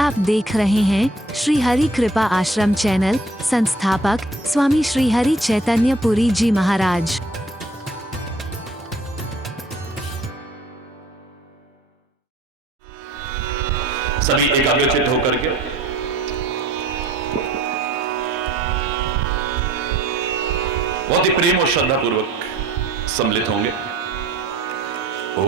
आप देख रहे हैं श्री हरि कृपा आश्रम चैनल। संस्थापक स्वामी श्री हरि चैतन्य पुरी जी महाराज। सभी एकाग्रचित्त होकर के बहुत ही प्रेम और श्रद्धा पूर्वक सम्मिलित होंगे। ओ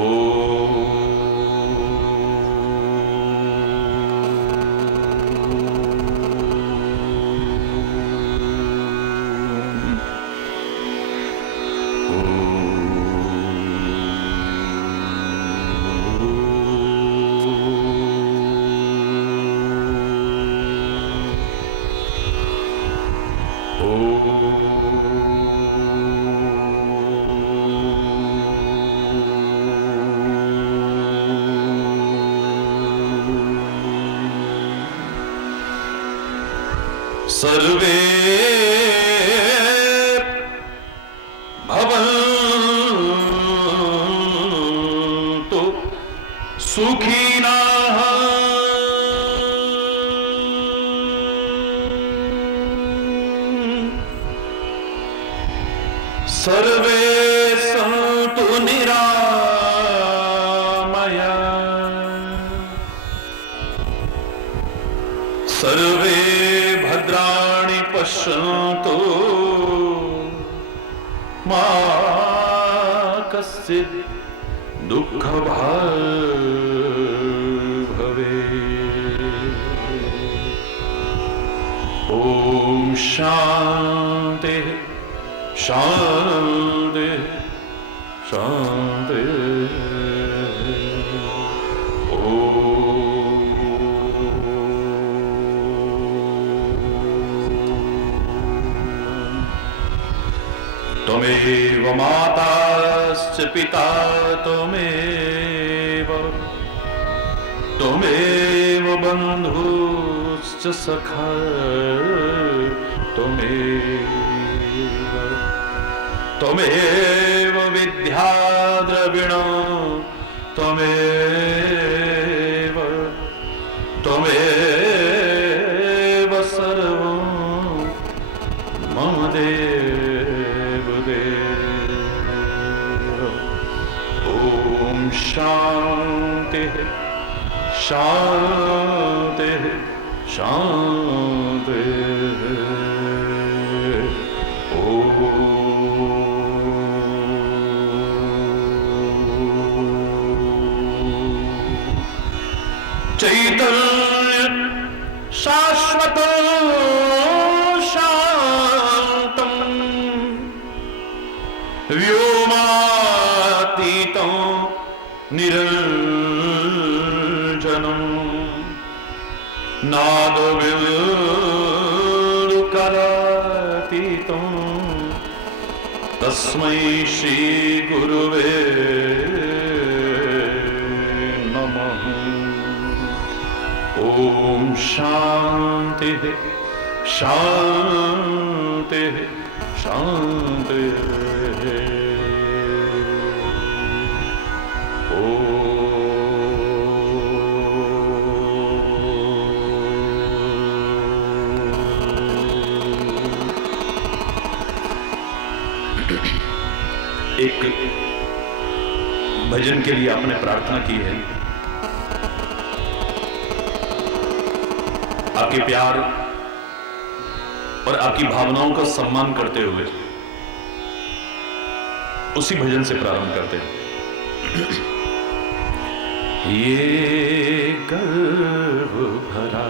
सर्वे भवन्तु सुखिनः सर्वे सन्तु निरामयाः सर्वे भद्राणि पश्यन्तु मा कश्चित् दुःखभाग् भवेत्। ॐ शान्ति शान्ति शान्ति। त्वमेव माताश्च पिता त्वमेव बन्धुश्च सखा त्वमेव विद्या द्रविणो त्वमेव सर्वं मम देव। ॐ शान्ति शान्ति शान्ति। चैतन्य शाश्वतं शान्तं व्योमातीतं निरञ्जनं नादविलुकरातीतं तस्मै श्री गुरुवे नमः। ॐ शान्ति शान्ति शान्ति। एक भजन के लिए आपने प्रार्थना की है। आपके प्यार और आपकी भावनाओं का सम्मान करते हुए उसी भजन से प्रारंभ करते हैं। ये गर्व भरा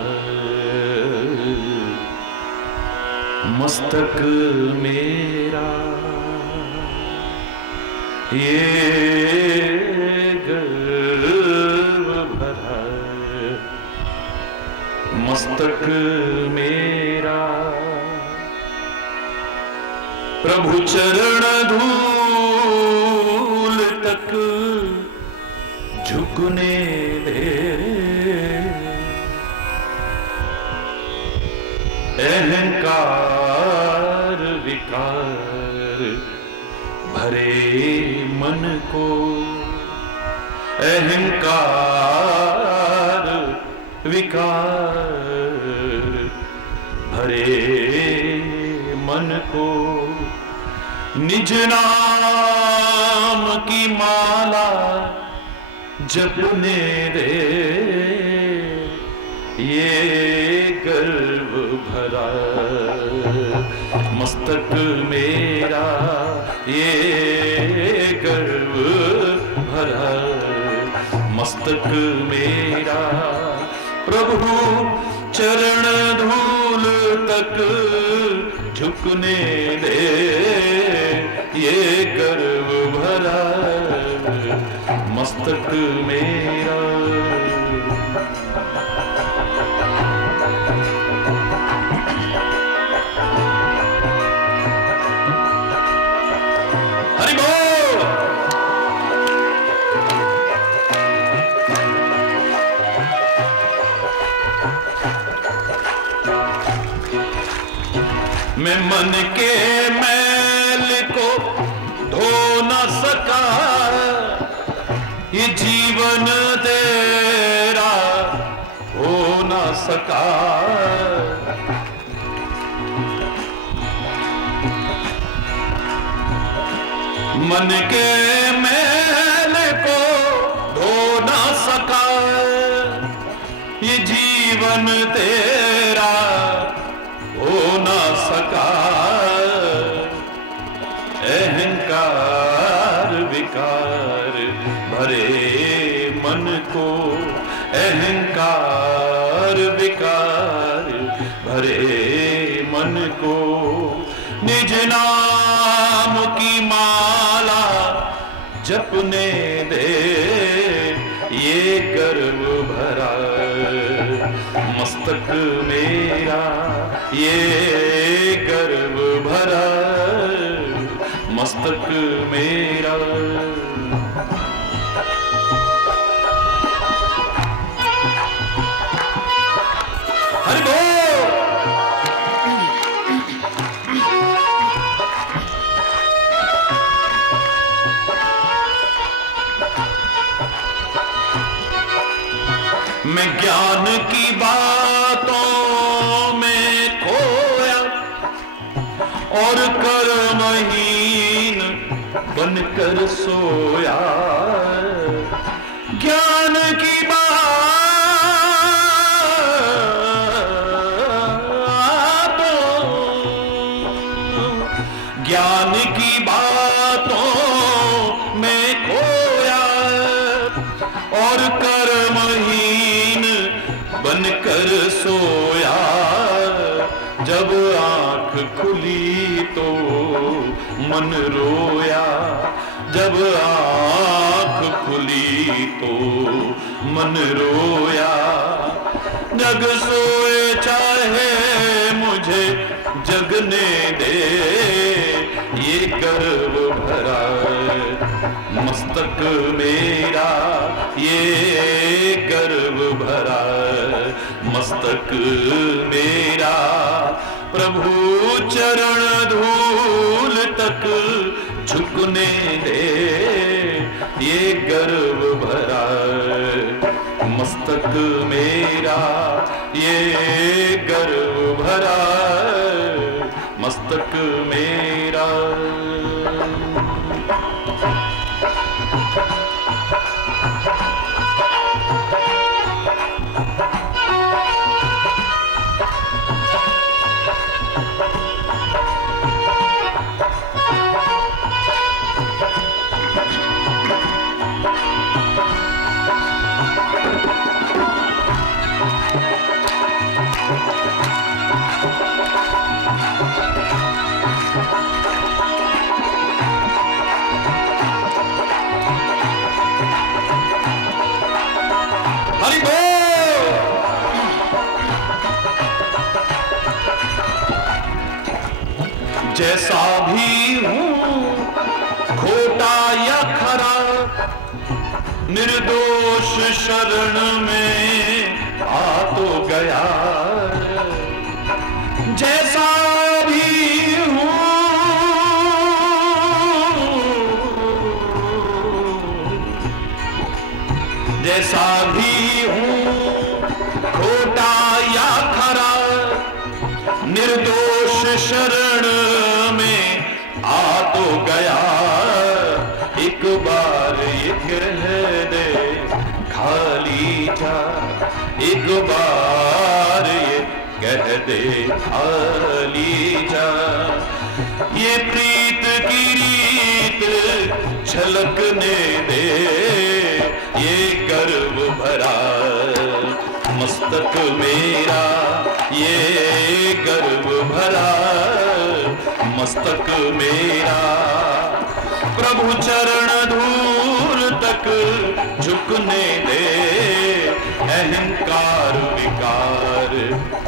मस्तक मेरा, ये गर्व भरा मस्तक मेरा, प्रभु चरण धूल तक झुकने दे। अहंकार विकार भरे मन को, अहंकार विकार भरे मन को, निज नाम की माला जपने दे, ये गर्व भरा मस्तक मेरा, ये गर्व भरा मस्तक मेरा। प्रभु चरण धूल तक झुकने दे, ये गर्व भरा मस्तक मेरा। हरि बोल। मैं मन के मैल को धो न सका, ये जीवन तेरा हो न सका। मन के मैल को धो न सका, ये जीवन तेरा हो न सका। अहंकार विकार भरे मन को, अहंकार विकार भरे मन को, निज नाम की माला जपने दे, ये गर्व भरा मस्तक मेरा, ये गर्व भरा मस्तक मेरा। हरि बोल। मैं ज्ञान की बातों में खोया और कर्महीन बनकर सोया। ज्ञान की बातों, ज्ञान की बातों में खोया और कर्महीन बनकर सोया। जब आंख खुली तो मन रोया, जब आंख खुली तो मन रोया। जग सोए चाहे मुझे जगने दे, ये गर्व भरा मस्तक मेरा, ये गर्व भरा मस्तक मेरा। प्रभु चरण धूल तक झुकने दे, ये गर्व भरा मस्तक मेरा, ये गर्व भरा मस्तक मेरा। हरि बोल। जैसा भी हूं खोटा या खरा, निर्दोष शरण में आ तो गया। जैसा भी हूं जैसा भी हूं जा, एक बार ये कह दे हाली जा। ये प्रीत की रीत झलकने दे, ये गर्व भरा मस्तक मेरा, ये गर्व भरा मस्तक मेरा। प्रभु चरण धूल तक झुकने दे, अहंकार विकार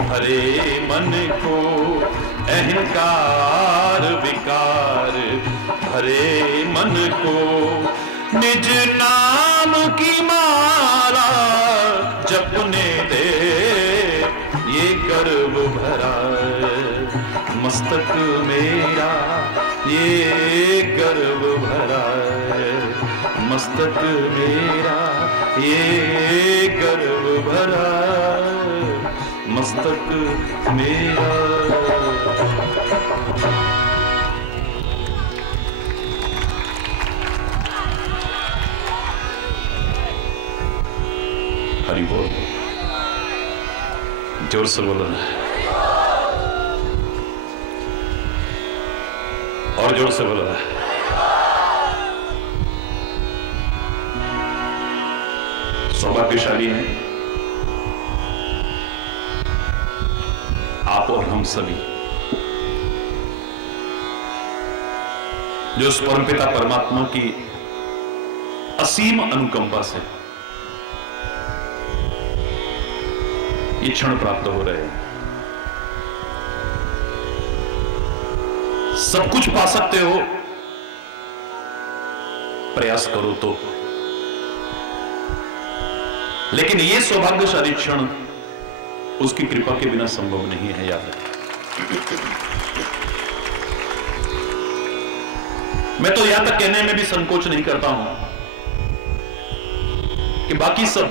भरे मन को, अहंकार विकार भरे मन को। निज नाम की माला जपने दे, ये गर्व भरा मस्तक मेरा, ये गर्व भरा मस्तक मेरा, ये गर्व भरा मस्तक मेरा। हरि बोल, जोर से बोलो और जोर से बोलो। सौभाग्यशाली हैं आप और हम सभी, जो उस परमपिता परमात्मा की असीम अनुकंपा से ये क्षण प्राप्त हो रहे हैं। सब कुछ पा सकते हो, प्रयास करो तो, लेकिन यह सौभाग्यशाली क्षण उसकी कृपा के बिना संभव नहीं है। याद रखें, मैं तो यहां तक कहने में भी संकोच नहीं करता हूं कि बाकी सब,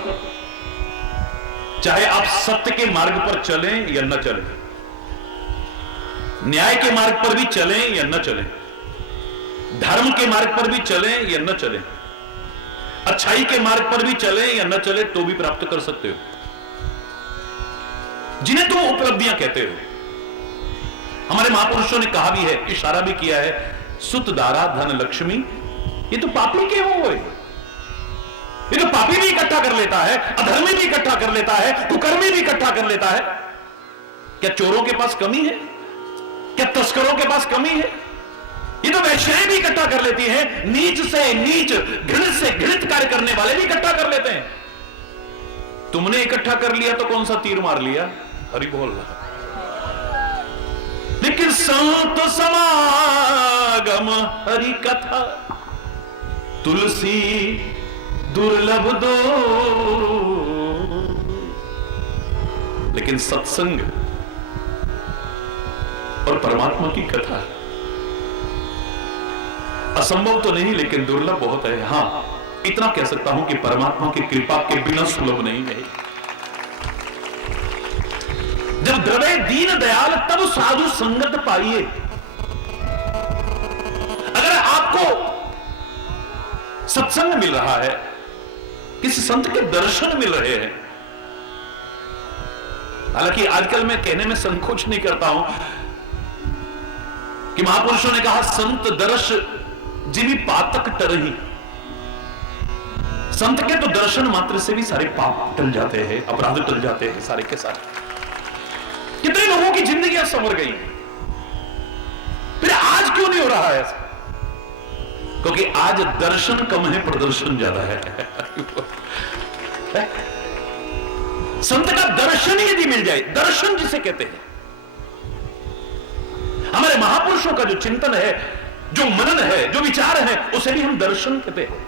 चाहे आप सत्य के मार्ग पर चलें या न चलें, न्याय के मार्ग पर भी चलें या न चलें, धर्म के मार्ग पर भी चलें या न चलें, अच्छाई के मार्ग पर भी चलें या न चलें, तो भी प्राप्त कर सकते हो जिन्हें तुम उपलब्धियां कहते हो। हमारे महापुरुषों ने कहा भी है, इशारा भी किया है, सुत दारा धन लक्ष्मी, ये तो पापी के हो गए, ये तो पापी भी इकट्ठा कर लेता है, अधर्मी भी इकट्ठा कर लेता है, कुकर्मी भी इकट्ठा कर लेता है। क्या चोरों के पास कमी है? क्या तस्करों के पास कमी है? ये तो वैश्याएं भी इकट्ठा कर लेती हैं, नीच से नीच, घृणित से घृणित कार्य करने वाले भी इकट्ठा कर लेते हैं। तुमने इकट्ठा कर लिया तो कौन सा तीर मार लिया? हरि बोल रहा। लेकिन संत समागम हरि कथा, तुलसी दुर्लभ दो, लेकिन सत्संग और परमात्मा की कथा असंभव तो नहीं, लेकिन दुर्लभ बहुत है। हां, इतना कह सकता हूं कि परमात्मा की कृपा के बिना सुलभ नहीं है। जब द्रवे दीन दयाल तब साधु संगत पाइए। अगर आपको सत्संग मिल रहा है, किसी संत के दर्शन मिल रहे हैं, हालांकि आजकल मैं कहने में संकोच नहीं करता हूं कि महापुरुषों ने कहा, संत दर्श जिमी पातक टरही। संत के तो दर्शन मात्र से भी सारे पाप टल जाते हैं, अपराध टल जाते हैं सारे के सारे। कितने लोगों की जिंदगियां संवर गई, फिर आज क्यों नहीं हो रहा है ऐसा? क्योंकि आज दर्शन कम है, प्रदर्शन ज्यादा है। संत का दर्शन यदि मिल जाए, दर्शन जिसे कहते हैं, हमारे महापुरुषों का जो चिंतन है, जो मनन है, जो विचार है, उसे भी हम दर्शन कहते हैं।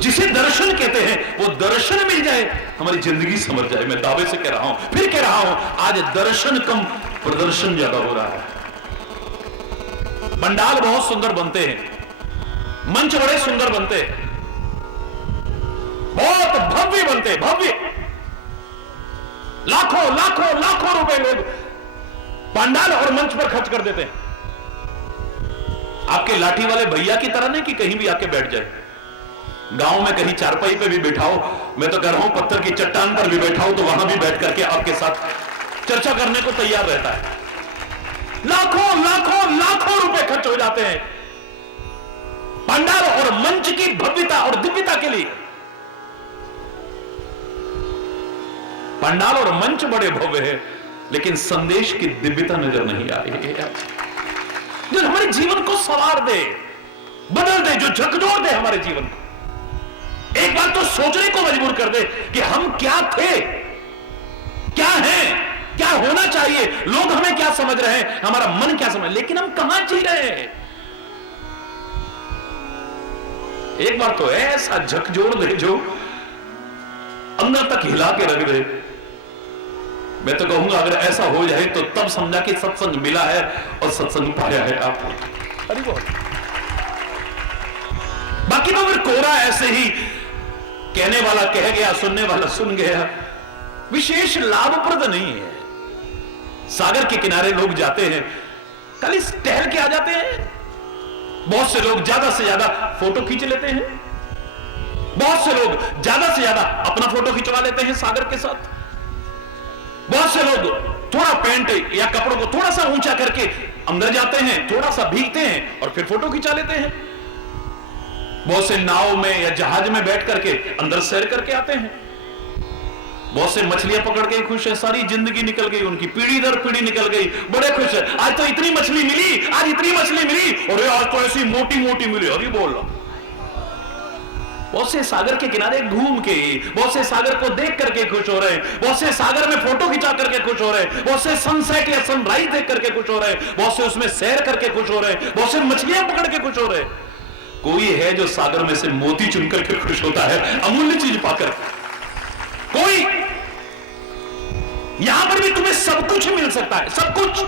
जिसे दर्शन कहते हैं, वो दर्शन मिल जाए, हमारी जिंदगी समझ जाए। मैं दावे से कह रहा हूं, फिर कह रहा हूं, आज दर्शन कम, प्रदर्शन ज्यादा हो रहा है। पंडाल बहुत सुंदर बनते हैं, मंच बड़े सुंदर बनते हैं, बहुत भव्य बनते हैं, भव्य। लाखों लाखों लाखों रुपए लोग पंडाल और मंच पर खर्च कर देते हैं, आपके लाठी वाले भैया की तरह नहीं कि कहीं भी आके बैठ जाए। गांव में कहीं चारपाई पे भी बैठाओ, मैं तो कह रहा हूं पत्थर की चट्टान पर भी बैठाओ तो वहां भी बैठ करके आपके साथ चर्चा करने को तैयार रहता है। लाखों लाखों लाखों रुपए खर्च हो जाते हैं पंडाल और मंच की भव्यता और दिव्यता के लिए। पंडाल और मंच बड़े भव्य है, लेकिन संदेश की दिव्यता नजर नहीं आ रही है, जो हमारे जीवन को संवार दे, बदल दे, जो झकझोर दे हमारे जीवन को। एक बार तो सोचने को मजबूर कर दे कि हम क्या थे, क्या हैं, क्या होना चाहिए, लोग हमें क्या समझ रहे हैं, हमारा मन क्या समझ, लेकिन हम कहां जी रहे हैं। एक बार तो ऐसा झकझोर दे जो अंदर तक हिला के रख दे। मैं तो कहूंगा अगर ऐसा हो जाए तो तब समझा कि सत्संग मिला है और सत्संग पाया है आपको। अरे बोल, बाकी तो फिर कोरा ऐसे ही कहने वाला कह गया, सुनने वाला सुन गया, विशेष लाभप्रद नहीं है। सागर के किनारे लोग जाते हैं, खाली टहल के आ जाते हैं। बहुत से लोग ज्यादा से ज्यादा फोटो खींच लेते हैं, बहुत से लोग ज्यादा से ज्यादा अपना फोटो खिंचवा लेते हैं सागर के साथ। बहुत से लोग थोड़ा पैंट या कपड़ों को थोड़ा सा ऊंचा करके अंदर जाते हैं, थोड़ा सा भीगते हैं और फिर फोटो खिंचा लेते हैं। बहुत से नाव में या जहाज में बैठ करके अंदर सैर करके आते हैं। बहुत से मछलियां पकड़ के खुश है, सारी जिंदगी निकल गई उनकी, पीढ़ी दर पीढ़ी निकल गई, बड़े खुश है। आज तो इतनी मछली मिली, आज इतनी मछली मिली, और आज तो ऐसी मोटी मोटी मिली, अरे बोल रहा। बहुत से सागर के किनारे घूम के, बहुत से सागर को देख करके खुश हो रहे हैं, बहुत से सागर में फोटो खिंचा करके खुश हो रहे हैं, बहुत से सनसेट या सनराइज देख करके खुश हो रहे हैं, बहुत से उसमें सैर करके खुश हो रहे हैं, बहुत से मछलियां पकड़ के खुश हो रहे हैं। कोई है जो सागर में से मोती चुन करके खुश होता है, अमूल्य चीज पाकर। कोई, यहां पर भी तुम्हें सब कुछ मिल सकता है, सब कुछ,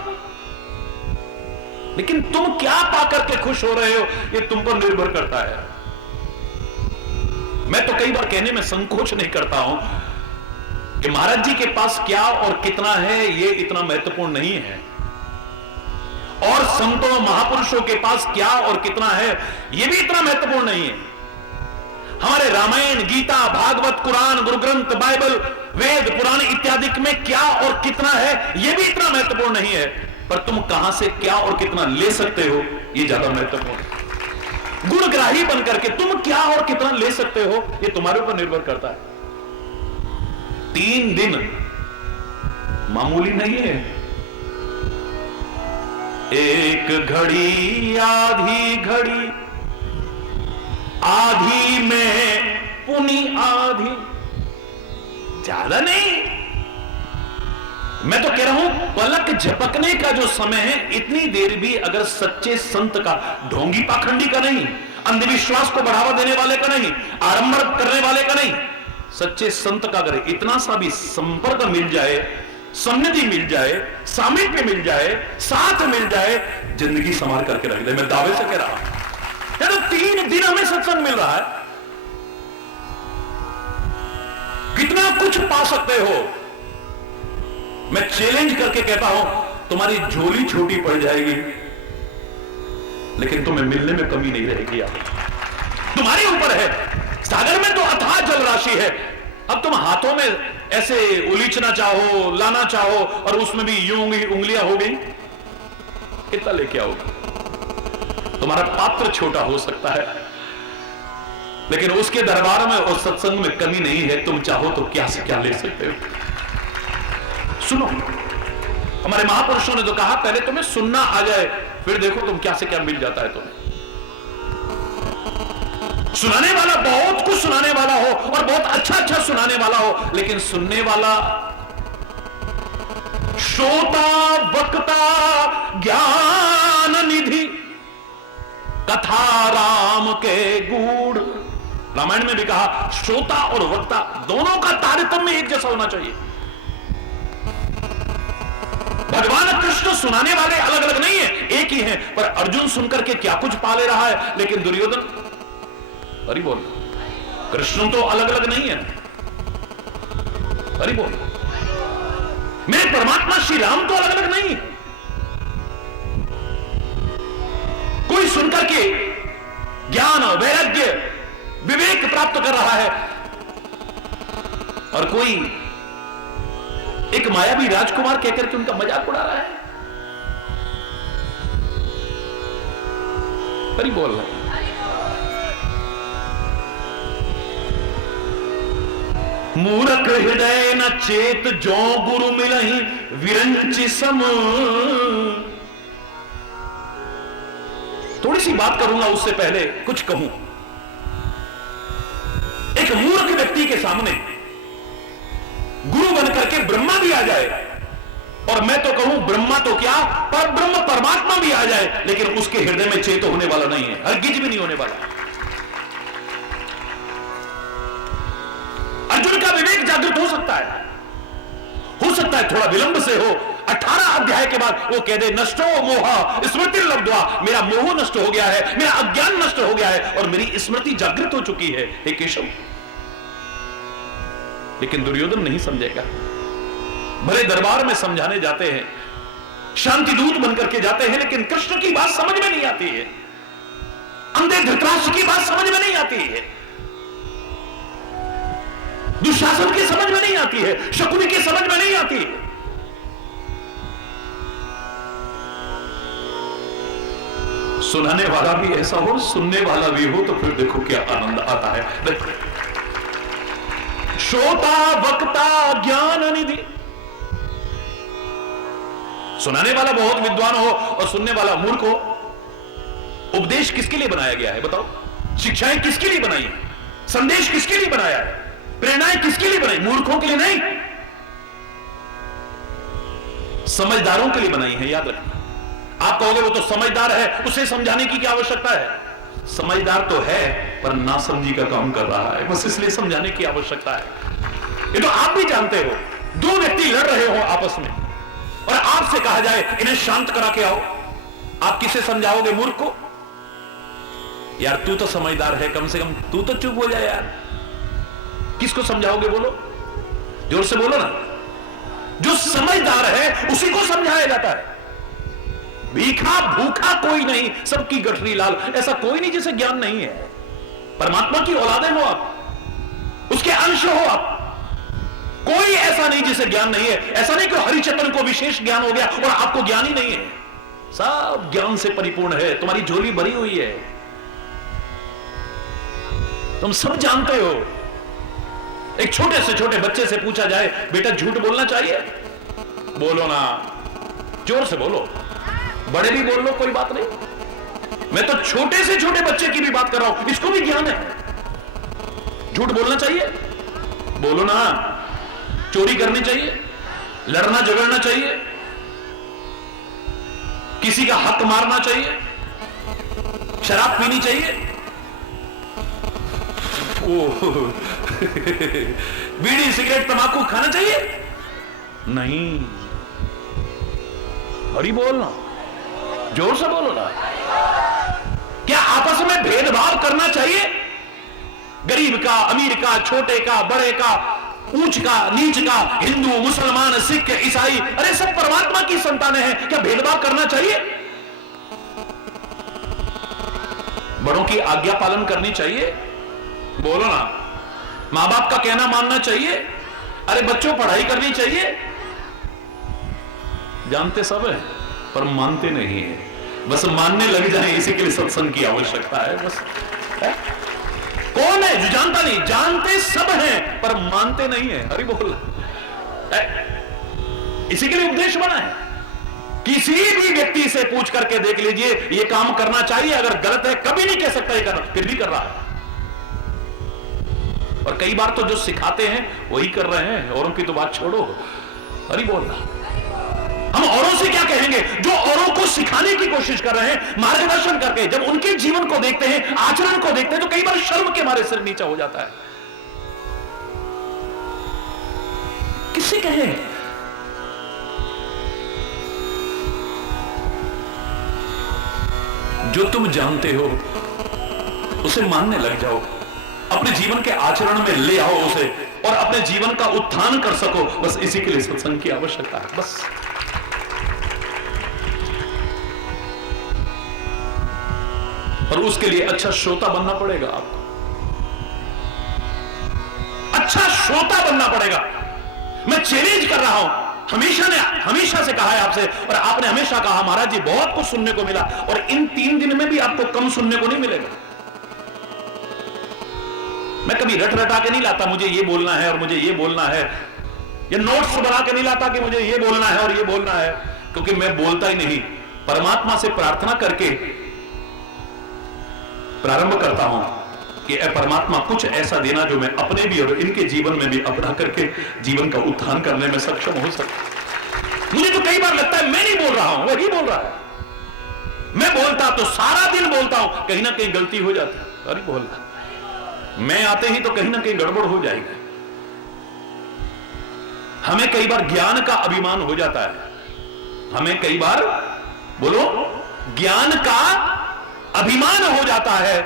लेकिन तुम क्या पाकर के खुश हो रहे हो ये तुम पर निर्भर करता है। मैं तो कई बार कहने में संकोच नहीं करता हूं कि महाराज जी के पास क्या और कितना है ये इतना महत्वपूर्ण नहीं है, और संतों महापुरुषों के पास क्या और कितना है ये भी इतना महत्वपूर्ण नहीं है। हमारे रामायण, गीता, भागवत, कुरान, गुरु ग्रंथ, बाइबल, वेद, पुराण इत्यादि में क्या और कितना है ये भी इतना महत्वपूर्ण नहीं है, पर तुम कहां से क्या और कितना ले सकते हो ये ज्यादा महत्वपूर्ण है। गुणग्राही बनकर के तुम क्या और कितना ले सकते हो ये तुम्हारे ऊपर निर्भर करता है। 3 दिन मामूली नहीं है। एक घड़ी आधी घड़ी, आधी में पुनी आधी, ज्यादा नहीं। मैं तो कह रहा हूं पलक झपकने का जो समय है, इतनी देर भी अगर सच्चे संत का, ढोंगी पाखंडी का नहीं, अंधविश्वास को बढ़ावा देने वाले का नहीं, आडंबर करने वाले का नहीं, सच्चे संत का अगर इतना सा भी संपर्क मिल जाए, सन्निधि मिल जाए, सामिप्य मिल जाए, साथ मिल जाए, जिंदगी संवार करके रख दे। मैं दावे से कह रहा हूं। तो 3 दिन हमें सत्संग मिल रहा है, कितना कुछ पा सकते हो। मैं चैलेंज करके कहता हूं तुम्हारी झोली छोटी पड़ जाएगी, लेकिन तुम्हें मिलने में कमी नहीं रहेगी। तुम्हारे ऊपर है। सागर में तो अथाह जल राशि है, अब तुम हाथों में ऐसे उलीचना चाहो, लाना चाहो, और उसमें भी यूं उंगलियां हो गई, कितना लेके आओगे। तुम्हारा पात्र छोटा हो सकता है, लेकिन उसके दरबार में और सत्संग में कमी नहीं है। तुम चाहो तो क्या से क्या ले सकते हो। सुनो, हमारे महापुरुषों ने तो कहा पहले तुम्हें सुनना आ जाए, फिर देखो तुम क्या से क्या मिल जाता है तुम्हें। सुनाने वाला बहुत कुछ सुनाने वाला हो और बहुत अच्छा अच्छा सुनाने वाला हो, लेकिन सुनने वाला श्रोता वक्ता ज्ञान निधि कथा राम के गूढ़। रामायण में भी कहा श्रोता और वक्ता दोनों का तारतम्य एक जैसा होना चाहिए। भगवान कृष्ण सुनाने वाले अलग अलग नहीं है, एक ही है, पर अर्जुन सुनकर के क्या कुछ पा ले रहा है, लेकिन दुर्योधन, अरे बोल, कृष्ण तो अलग अलग नहीं है। अरे बोल, मेरे परमात्मा श्री राम तो अलग अलग नहीं है। कोई सुनकर के ज्ञान, वैराग्य, विवेक प्राप्त कर रहा है, और कोई एक मायावी राजकुमार कहकर के उनका मजाक उड़ा रहा है। हरि बोल रहा है। मूरख हृदय न चेत जो गुरु मिलहि विरंचि सम। थोड़ी सी बात करूंगा, उससे पहले कुछ कहूं। एक मूर्ख व्यक्ति के सामने गुरु बनकर के ब्रह्मा भी आ जाए, और मैं तो कहूं ब्रह्मा तो क्या, पर ब्रह्म परमात्मा भी आ जाए, लेकिन उसके हृदय में चेत होने वाला नहीं है, हरगिज भी नहीं होने वाला। अर्जुन का विवेक जागृत हो सकता है थोड़ा विलंब से हो। 18 अध्याय के बाद वो कह दे नष्टो मोह स्मृति लब्ध्वा, मेरा मोह नष्ट हो गया है, मेरा अज्ञान नष्ट हो गया है, और मेरी स्मृति जागृत हो चुकी है, हे केशव। लेकिन दुर्योधन नहीं समझेगा। भले दरबार में समझाने जाते हैं, शांति दूत बनकर के जाते हैं, लेकिन कृष्ण की बात समझ में नहीं आती है, अंधे धृतराष्ट्र की बात समझ में नहीं आती है, दुशासन की समझ में नहीं आती है, शकुनी की समझ में नहीं आती है। सुनाने वाला भी ऐसा हो, सुनने वाला भी हो, तो फिर देखो क्या आनंद आता है। देखो, श्रोता वक्ता ज्ञान निधि। सुनाने वाला बहुत विद्वान हो और सुनने वाला मूर्ख हो। उपदेश किसके लिए बनाया गया है बताओ? शिक्षाएं किसके लिए बनाई है? संदेश किसके लिए बनाया है? प्रेरणाएं किसके लिए बनाई? मूर्खों के लिए नहीं, समझदारों के लिए बनाई है। याद रखना। आप कहोगे वो तो समझदार है, उसे समझाने की क्या आवश्यकता है? समझदार तो है, पर नासमझी का काम कर रहा है, बस इसलिए समझाने की आवश्यकता है। ये तो आप भी जानते हो, दो व्यक्ति लड़ रहे हो आपस में, और आपसे कहा जाए इन्हें शांत करा के आओ, आप किसे समझाओगे? मूर्ख को? यार तू तो समझदार है, कम से कम तू तो चुप हो जाए यार। किसको समझाओगे? बोलो, जोर से बोलो ना। जो समझदार है उसी को समझाया जाता है। भीखा भूखा कोई नहीं, सबकी गठरी लाल, ऐसा कोई नहीं जिसे ज्ञान नहीं है। परमात्मा की औलादे हो आप, उसके अंश हो आप, कोई ऐसा नहीं जिसे ज्ञान नहीं है। ऐसा नहीं कि हरिचंद्र को विशेष ज्ञान हो गया और आपको ज्ञान ही नहीं है। सब ज्ञान से परिपूर्ण है, तुम्हारी झोली भरी हुई है, तुम सब जानते हो। एक छोटे से छोटे बच्चे से पूछा जाए बेटा झूठ बोलना चाहिए? बोलो ना, जोर से बोलो। बड़े भी बोल लो, कोई बात नहीं। मैं तो छोटे से छोटे बच्चे की भी बात कर रहा हूं, इसको भी ज्ञान है। झूठ बोलना चाहिए? बोलो ना। चोरी करनी चाहिए? लड़ना झगड़ना चाहिए? किसी का हक मारना चाहिए? शराब पीनी चाहिए? बीड़ी सिगरेट तंबाकू खाना चाहिए? नहीं। हरी बोलना, जोर से बोलो ना। क्या आपस में भेदभाव करना चाहिए? गरीब का, अमीर का, छोटे का, बड़े का, ऊंच का, नीच का, हिंदू, मुसलमान, सिख, ईसाई, अरे सब परमात्मा की संतानें हैं, क्या भेदभाव करना चाहिए? बड़ों की आज्ञा पालन करनी चाहिए? बोलो ना। मां बाप का कहना मानना चाहिए? अरे बच्चों पढ़ाई करनी चाहिए? जानते सब है पर मानते नहीं है। बस मानने लग जाए, इसी के लिए सत्संग की आवश्यकता है। बस है? कौन है जो जानता नहीं? जानते सब हैं पर मानते नहीं है। हरि बोल। इसी के लिए उपदेश बना है। किसी भी व्यक्ति से पूछ करके देख लीजिए, ये काम करना चाहिए, अगर गलत है कभी नहीं कह सकता ये करना, फिर भी कर रहा है। और कई बार तो जो सिखाते हैं वही कर रहे हैं, औरों की तो बात छोड़ो। हरि बोल। हम औरों से क्या कहेंगे? जो औरों को सिखाने की कोशिश कर रहे हैं, मार्गदर्शन करके, जब उनके जीवन को देखते हैं, आचरण को देखते हैं, तो कई बार शर्म के मारे सिर नीचा हो जाता है। किससे कहें? जो तुम जानते हो उसे मानने लग जाओ, अपने जीवन के आचरण में ले आओ उसे, और अपने जीवन का उत्थान कर सको। बस इसी के लिए सत्संग की आवश्यकता है। बस और उसके लिए अच्छा श्रोता बनना पड़ेगा आपको, अच्छा श्रोता बनना पड़ेगा। मैं चैलेंज कर रहा हूं, हमेशा से कहा है आपसे, और आपने हमेशा कहा महाराज जी बहुत कुछ सुनने को मिला, और इन 3 दिन में भी आपको कम सुनने को नहीं मिलेगा। मैं कभी रट रटा के नहीं लाता मुझे ये बोलना है और मुझे ये बोलना है, ये नोट्स बना के नहीं लाता कि मुझे ये बोलना है और ये बोलना है, क्योंकि मैं बोलता ही नहीं, परमात्मा से प्रार्थना करके प्रारंभ करता हूं कि ऐ परमात्मा कुछ ऐसा देना जो मैं अपने भी और इनके जीवन में भी अपना करके जीवन का उत्थान करने में सक्षम हो सके। मुझे तो कई बार लगता है मैं नहीं बोल रहा हूं, वही बोल रहा है। मैं बोलता तो सारा दिन बोलता हूं, कहीं ना कहीं गलती हो जाती है, अरे बोलना मैं आते ही तो कहीं ना कहीं गड़बड़ हो जाएगी। हमें कई बार ज्ञान का अभिमान हो जाता है, हमें कई बार बोलो ज्ञान का अभिमान हो जाता है,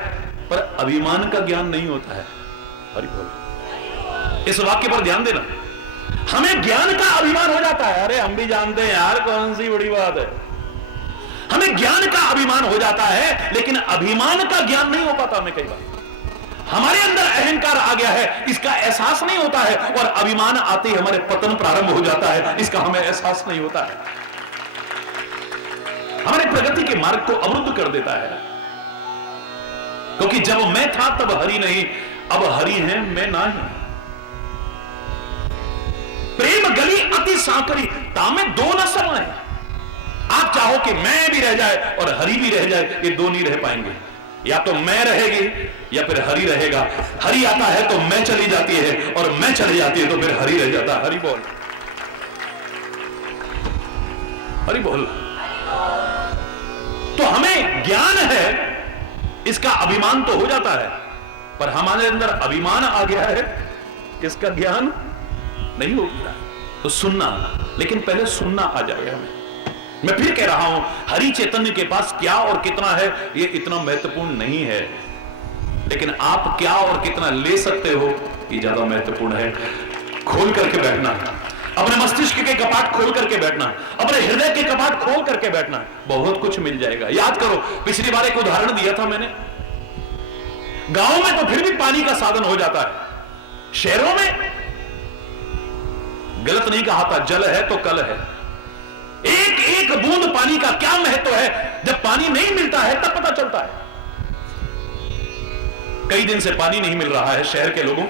पर अभिमान का ज्ञान नहीं होता है। हरि बोल, इस वाक्य पर ध्यान देना। हमें ज्ञान का अभिमान हो जाता है, अरे हम भी जानते हैं यार कौन सी बड़ी बात है। हमें ज्ञान का अभिमान हो जाता है, लेकिन अभिमान का ज्ञान नहीं हो पाता। हमें कई बार हमारे अंदर अहंकार आ गया है, इसका एहसास नहीं होता है, और अभिमान आते ही हमारे पतन प्रारंभ हो जाता है, इसका हमें एहसास नहीं होता है। हमारे प्रगति के मार्ग को अवरुद्ध कर देता है, क्योंकि जब मैं था तब हरि नहीं, अब हरि है मैं नहीं। प्रेम गली अति सांकरी, तामे दो न समाए। आप चाहो कि मैं भी रह जाए और हरि भी रह जाए, ये दो नहीं रह पाएंगे। या तो मैं रहेगी या फिर हरि रहेगा। हरि आता है तो मैं चली जाती है, और मैं चली जाती है तो फिर हरि रह जाता है। हरि बोल, हरि बोल। तो हमें ज्ञान है, इसका अभिमान तो हो जाता है, पर हमारे अंदर अभिमान आ गया है, इसका ज्ञान नहीं हो गया। तो सुनना, लेकिन पहले सुनना आ जाए हमें। मैं फिर कह रहा हूं, हरि चैतन्य के पास क्या और कितना है ये इतना महत्वपूर्ण नहीं है, लेकिन आप क्या और कितना ले सकते हो ये ज्यादा महत्वपूर्ण है। खोल करके बैठना, अपने मस्तिष्क के कपाट खोल करके बैठना, अपने हृदय के कपाट खोल करके बैठना, बहुत कुछ मिल जाएगा। याद करो, पिछली बार एक उदाहरण दिया था मैंने, गांव में तो फिर भी पानी का साधन हो जाता है, शहरों में गलत नहीं कहा था, जल है तो कल है। एक एक बूंद पानी का क्या महत्व है, जब पानी नहीं मिलता है तब पता चलता है। कई दिन से पानी नहीं मिल रहा है शहर के लोगों,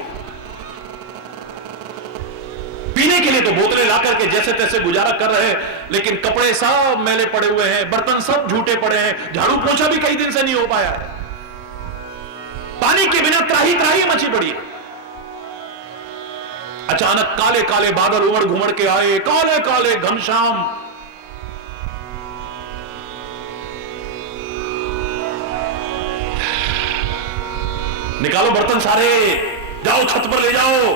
पीने के लिए तो बोतलें ला करके जैसे तैसे गुजारा कर रहे हैं, लेकिन कपड़े सब मैले पड़े हुए हैं, बर्तन सब झूठे पड़े हैं, झाड़ू पोछा भी कई दिन से नहीं हो पाया है। पानी के बिना त्राही त्राही मची पड़ी है। अचानक काले काले बादल उमड़ घुमड़ के आए, काले काले घनश्याम। निकालो बर्तन सारे, जाओ छत पर ले जाओ।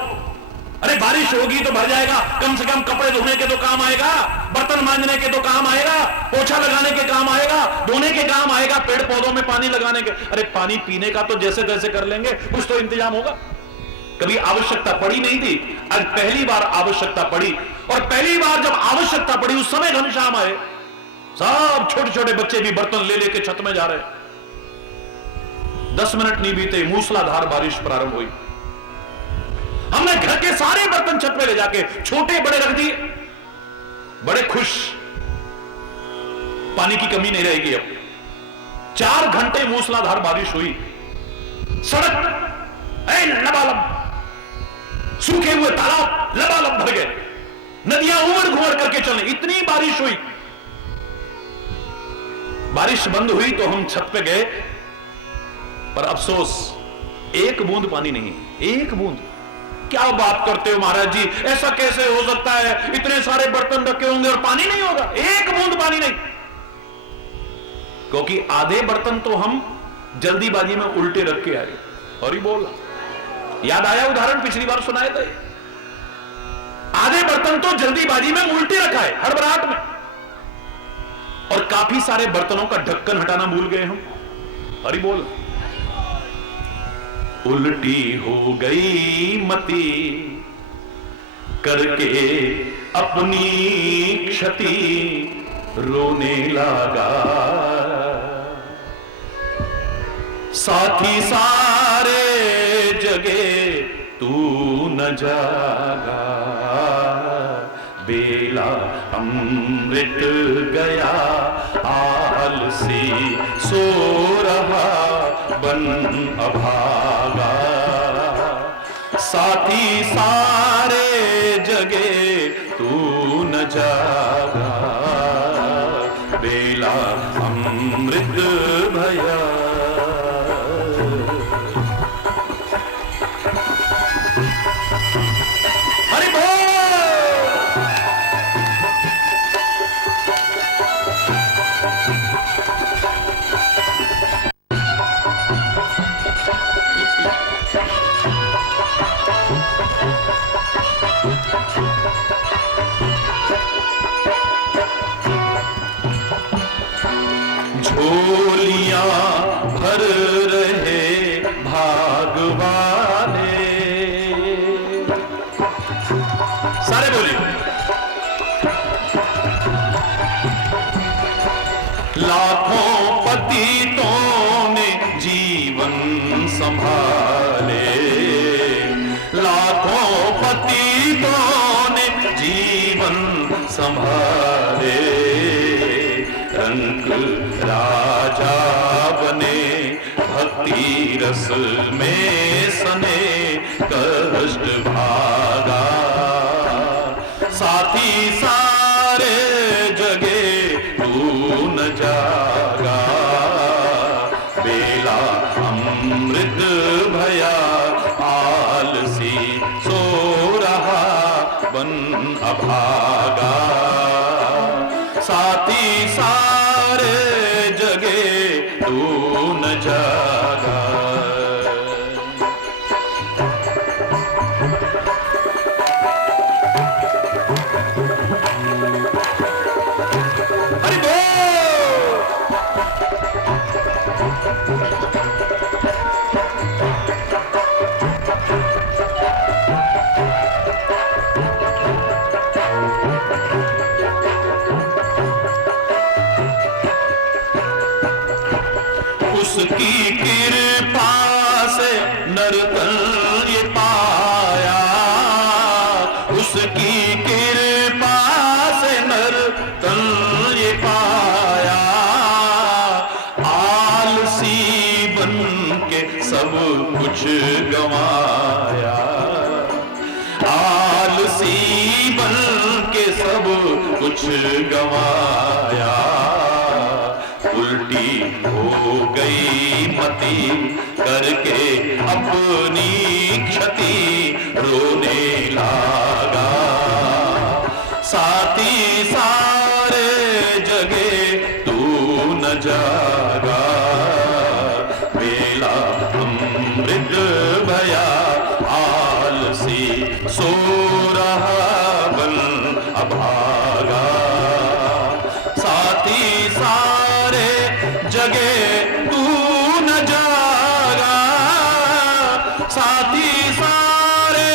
अरे बारिश होगी तो भर जाएगा, कम से कम कपड़े धोने के तो काम आएगा, बर्तन मांजने के तो काम आएगा, पोछा लगाने के काम आएगा, धोने के काम आएगा, पेड़ पौधों में पानी लगाने के। अरे पानी पीने का तो जैसे तैसे कर लेंगे, कुछ तो इंतजाम होगा। कभी आवश्यकता पड़ी नहीं थी, आज पहली बार आवश्यकता पड़ी, और पहली बार जब आवश्यकता पड़ी उस समय घनश्याम आए। सब छोटे छोटे बच्चे भी बर्तन ले लेके छत में जा रहे। 10 मिनट नहीं बीते, मूसलाधार बारिश प्रारंभ हुई। हमने घर के सारे बर्तन छत पे ले जाके छोटे बड़े रख दिए, बड़े खुश, पानी की कमी नहीं रहेगी अब। 4 घंटे मूसलाधार बारिश हुई, सड़क लबालब, सूखे हुए तालाब लबालब भर गए, नदियां उमड़ घुमड़ करके चलने, इतनी बारिश हुई। बारिश बंद हुई तो हम छत पे गए, पर अफसोस एक बूंद पानी नहीं, एक बूंद। क्या बात करते हो महाराज जी, ऐसा कैसे हो सकता है, इतने सारे बर्तन रखे होंगे और पानी नहीं होगा? एक बूंद पानी नहीं, क्योंकि आधे बर्तन तो हम जल्दीबाजी में उल्टे रख के आए। और ही बोला, याद आया उदाहरण पिछली बार सुनाए थे, आधे बर्तन तो जल्दीबाजी में उल्टे रखा है, हड़बड़ाहट में, और काफी सारे बर्तनों का ढक्कन हटाना भूल गए हम। हरि बोल, उल्टी हो गई मति करके अपनी क्षति रोने लगा। साथी सारे जगे तू न जागा, बेला अमृत गया आलसी सो रहा बन अभागा। साथी सारे जगे तू न जागा, बेला अमृत भया। हरि बोल। झोलियां भर रहे भागवाने, सारे बोलिए। लाखों पतितों ने जीवन संभाले, लाखों पतितों ने जीवन संभाले। रंग राजा बने भक्ति रस में सने कष्ट भागा। साथी सारे जगे तू न जागा, बेला अमृत भया आलसी सो रहा बन अभागा। साथी सारे जगे तू न जागा। हरि बोल। उसकी कृपा से नरतन ये पाया, उसकी कृपा से नरतन ये पाया। आलसी बन के सब कुछ गंवाया, आलसी बन के सब कुछ गंवाया। उल्टी हो गई मति करके अपनी क्षति रोने लगा। साथी सारे जगे तू न जागा, बेला अमृत भया आलसी सो रहा बन अभागा। साथी सारे जगे तू न जागा, साथी सारे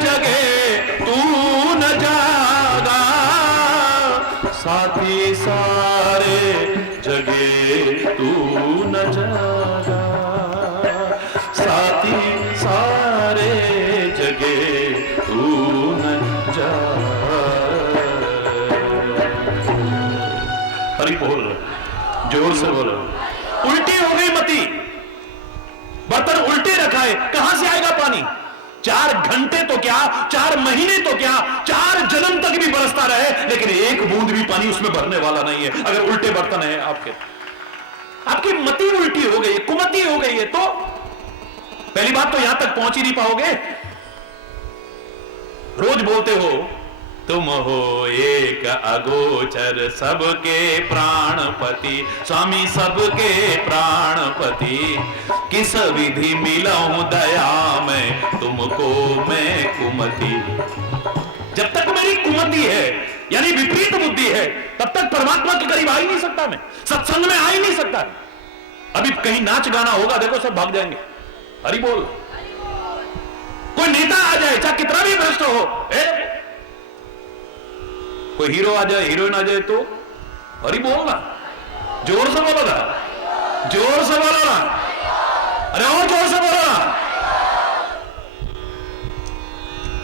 जगे तू न जागा। साथी सारे जगे तू न जागा, साथी सारे जगे तू न जागा। हरि बोल, जोर से बोलो। उल्टी हो गई मती, बर्तन उल्टे रखा है, कहां से आएगा पानी? 4 घंटे तो क्या, 4 महीने तो क्या, 4 जन्म तक भी बरसता रहे, लेकिन एक बूंद भी पानी उसमें भरने वाला नहीं है अगर उल्टे बर्तन है आपके। आपकी मति उल्टी हो गई, कुमति हो गई है, तो पहली बात तो यहां तक पहुंच ही नहीं पाओगे। रोज बोलते हो तुम हो एक अगोचर सबके प्राणपति, स्वामी सबके प्राणपति। किस विधि मिलाऊं दया में तुमको मैं कुमति। जब तक मेरी कुमति है यानी विपरीत बुद्धि है, तब तक परमात्मा के करीब आ ही नहीं सकता, मैं सत्संग में आ ही नहीं सकता। अभी कहीं नाच गाना होगा, देखो सब भाग जाएंगे। हरि बोल। कोई नेता आ जाए चाहे कितना भी भ्रष्ट हो, कोई हीरो आ जाए, हीरोइन आ जाए, तो हरि बोल ना, जोर से बोलो ना, जोर से बोलो ना। अरे और जोर से बोलो ना।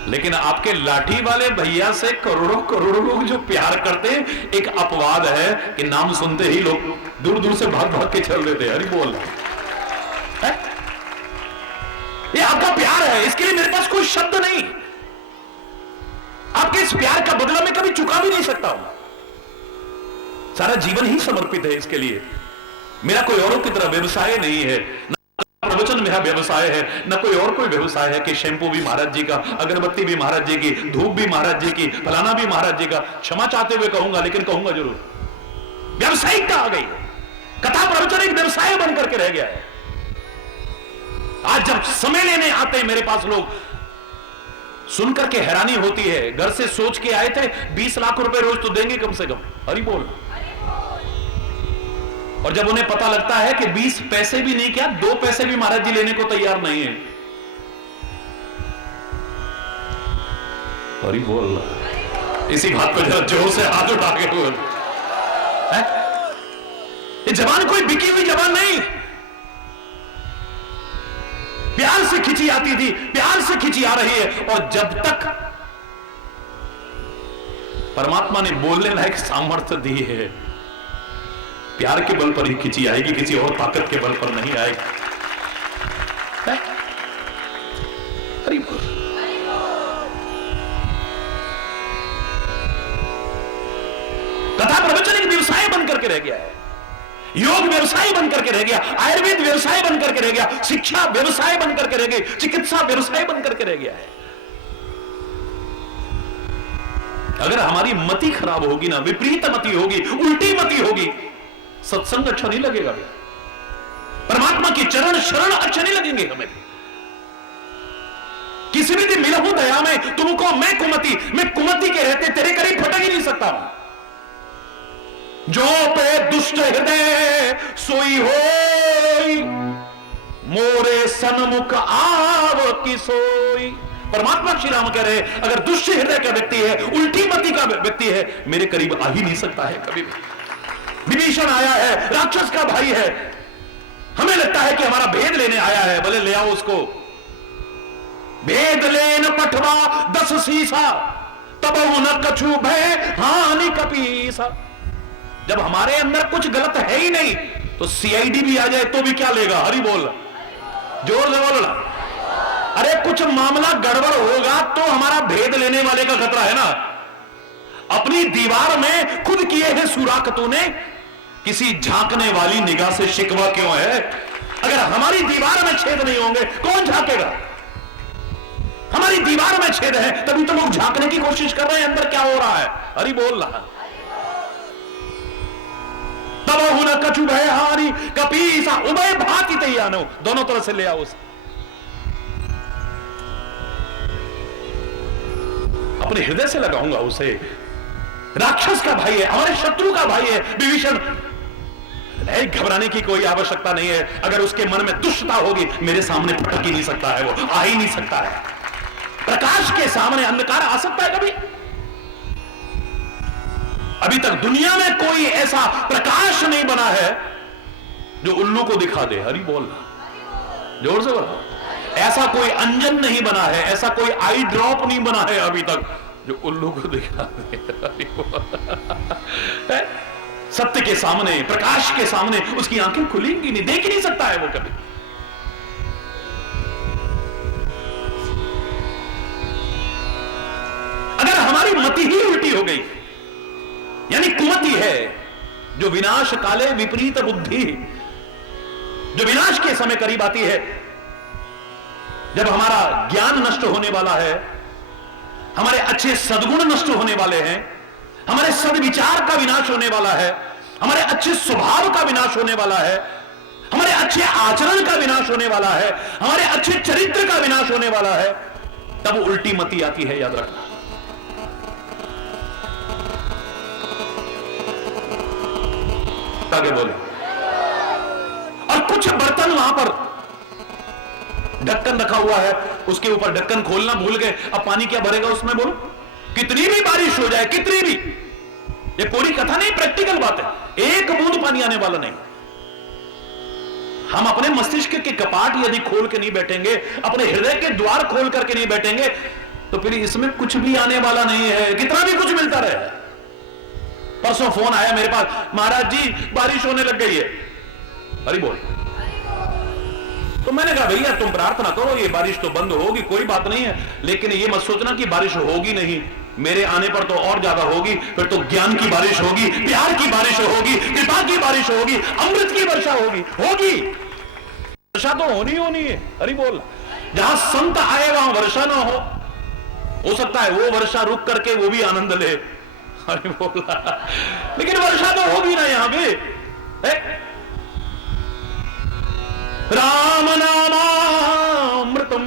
लेकिन आपके लाठी वाले भैया से करोड़ों करोड़ों लोग जो प्यार करते हैं, एक अपवाद है कि नाम सुनते ही लोग दूर दूर से भाग भाग के चल देते हैं। अरे बोल है? ये आपका प्यार है, इसके लिए मेरे पास कोई शब्द नहीं। आपके इस प्यार का बदला मैं कभी चुका भी नहीं सकता हूं। सारा जीवन ही समर्पित है इसके लिए। मेरा कोई औरों की तरह व्यवसाय नहीं है, प्रवचन मेरा व्यवसाय है, न कोई और कोई व्यवसाय है कि शैंपू भी महाराज जी का, अगरबत्ती भी महाराज जी की, धूप भी महाराज जी की, फलाना भी महाराज जी का। क्षमा चाहते हुए कहूंगा, लेकिन कहूंगा जरूर। व्यवसायिकता आ गई, कथा प्रवचन एक व्यवसाय बनकर के रह गया है। आज जब समय लेने आते हैं मेरे पास लोग, सुनकर के हैरानी होती है। घर से सोच के आए थे 20 लाख रुपए रोज तो देंगे कम से कम। हरि बोल। और जब उन्हें पता लगता है कि 20 पैसे भी नहीं, क्या 2 पैसे भी महाराज जी लेने को तैयार नहीं है। अरे बोल, इसी बात को जरा जोर से हाथ उठा के बोल। ये जबान कोई बिकी हुई जबान नहीं, प्यार से खिंची आती थी, प्यार से खिंची आ रही है। और जब तक परमात्मा ने बोलने लायक सामर्थ्य दी है, प्यार के बल पर ही खिंची आएगी, किसी और ताकत के बल पर नहीं आएगी। हरि बोल। कथा प्रवचन एक व्यवसाय बनकर के रह गया है, योग व्यवसाय बनकर के रह गया, आयुर्वेद व्यवसाय बनकर के रह गया, शिक्षा व्यवसाय बनकर के रह गई, चिकित्सा व्यवसाय बनकर के रह गया है। अगर हमारी मति खराब होगी ना, विपरीत मति होगी, उल्टी मति होगी, सत्संग अच्छा नहीं लगेगा, परमात्मा की चरण शरण अच्छे नहीं लगेंगे हमें। किसी भी दिन मिलूं दया में तुमको मैं कुमति के रहते तेरे करीब फटक ही नहीं सकता। जो पे दुष्ट हृदय सोई होई, मोरे सन्मुख आव की सोई। परमात्मा श्री राम कह रहे, अगर दुष्ट हृदय का व्यक्ति है, उल्टी मति का व्यक्ति है, मेरे करीब आ ही नहीं सकता है कभी भी। विभीषण आया है, राक्षस का भाई है, हमें लगता है कि हमारा भेद लेने आया है, भले ले आओ उसको। भेद लेन पठवा 10 सीसा, तब न कछु भय हानि कपीसा। जब हमारे अंदर कुछ गलत है ही नहीं, तो सीआईडी भी आ जाए तो भी क्या लेगा। हरि बोल, जोर से बोलना। अरे कुछ मामला गड़बड़ होगा तो हमारा भेद लेने वाले का खतरा है ना। अपनी दीवार में खुद किए हैं सुराख तूने, किसी झांकने वाली निगाह से शिकवा क्यों है। अगर हमारी दीवार में छेद नहीं होंगे कौन झांकेगा। हमारी दीवार में छेद है तभी तो लोग झांकने की कोशिश कर रहे हैं अंदर क्या हो रहा है। हरि बोल रहा। तब न कछु भय हानि कपीसा, उभय भांति तैयानो, दोनों तरह से ले आओ उसे। अपने हृदय से लगाऊंगा उसे। राक्षस का भाई है, हमारे शत्रु का भाई है विभीषण। नहीं, घबराने की कोई आवश्यकता नहीं है। अगर उसके मन में दुष्टता होगी, मेरे सामने फटक ही नहीं सकता है, वो आ ही नहीं सकता है। प्रकाश के सामने अंधकार आ सकता है कभी? अभी तक दुनिया में कोई ऐसा प्रकाश नहीं बना है जो उल्लू को दिखा दे। हरि बोल, जोर से बोल। ऐसा कोई अंजन नहीं बना है, ऐसा कोई आई ड्रॉप नहीं बना है अभी तक जो उल्लू को दिखा दे। सत्य के सामने, प्रकाश के सामने उसकी आंखें खुलेंगी नहीं, देख ही नहीं सकता है वो कभी। अगर हमारी मति ही उल्टी हो गई, यानी कुमति है, जो विनाश काले विपरीत बुद्धि, जो विनाश के समय करीब आती है, जब हमारा ज्ञान नष्ट होने वाला है, हमारे अच्छे सद्गुण नष्ट होने वाले हैं, हमारे सद्विचार का विनाश होने वाला है, हमारे अच्छे स्वभाव का विनाश होने वाला है, हमारे अच्छे आचरण का विनाश होने वाला है, हमारे अच्छे चरित्र का विनाश होने वाला है, तब उल्टी मति आती है, याद रखना। आगे बोले। और कुछ बर्तन वहां पर ढक्कन रखा हुआ है, उसके ऊपर ढक्कन खोलना भूल गए, अब पानी क्या भरेगा उसमें? बोलो, कितनी भी बारिश हो जाए, कितनी भी, ये कोरी कथा नहीं, प्रैक्टिकल बात है, एक बूंद पानी आने वाला नहीं। हम अपने मस्तिष्क के कपाट यदि खोल के नहीं बैठेंगे, अपने हृदय के द्वार खोल करके नहीं बैठेंगे, तो फिर इसमें कुछ भी आने वाला नहीं है, कितना भी कुछ मिलता रहे। परसों फोन आया मेरे पास, महाराज जी बारिश होने लग गई है। अरे बोल। तो मैंने कहा भैया तुम प्रार्थना करो, ये बारिश तो बंद होगी, कोई बात नहीं है, लेकिन ये मत सोचना कि बारिश होगी नहीं, मेरे आने पर तो और ज्यादा होगी। फिर तो ज्ञान की बारिश होगी, प्यार की बारिश होगी, कृपा की बारिश होगी, अमृत की वर्षा होगी। वर्षा तो होनी है। अरे बोल। जहां संत आए वहां वर्षा ना हो सकता है वो वर्षा रुक करके वो भी आनंद ले। अरे बोला, लेकिन वर्षा तो होगी ना यहां पे। राम नामामृतम,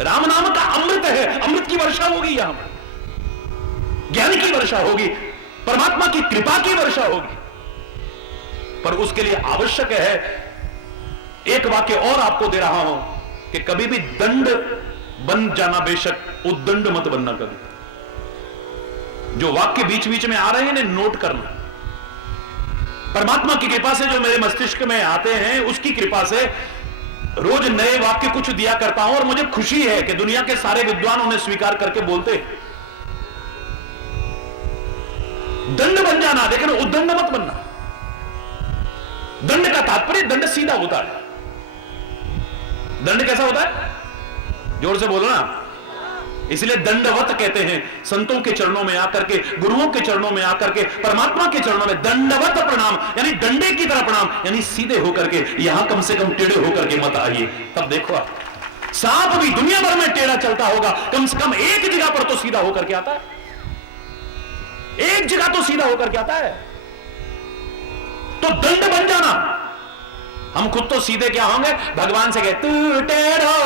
राम नाम का अमृत है, अमृत की वर्षा होगी यहां पर, ज्ञान की वर्षा होगी, परमात्मा की कृपा की वर्षा होगी। पर उसके लिए आवश्यक है, एक वाक्य और आपको दे रहा हूं कि कभी भी दंड बन जाना, बेशक उद्दंड मत बनना कभी। जो वाक्य बीच बीच में आ रहे हैं इन्हें नोट करना। परमात्मा की कृपा से जो मेरे मस्तिष्क में आते हैं, उसकी कृपा से रोज नए वाक्य कुछ दिया करता हूं, और मुझे खुशी है कि दुनिया के सारे विद्वान उन्हें स्वीकार करके बोलते हैं। दंड बन जाना, लेकिन उद्दंड मत बनना। दंड का तात्पर्य, दंड सीधा होता है। दंड कैसा होता है? जोर से बोलो ना। इसलिए दंडवत कहते हैं, संतों के चरणों में आकर के, गुरुओं के चरणों में आकर के, परमात्मा के चरणों में दंडवत प्रणाम, यानी डंडे की तरह प्रणाम, यानी सीधे होकर के, यहां कम से कम टेढ़े होकर के मत आइए। तब देखो आप, सांप भी दुनिया भर में टेढ़ा चलता होगा, कम से कम एक जगह पर तो सीधा होकर के आता है, एक जगह तो सीधा होकर के आता है। तो दंड बन जाना, हम खुद तो सीधे क्या होंगे, भगवान से कहे तू टेढ़ो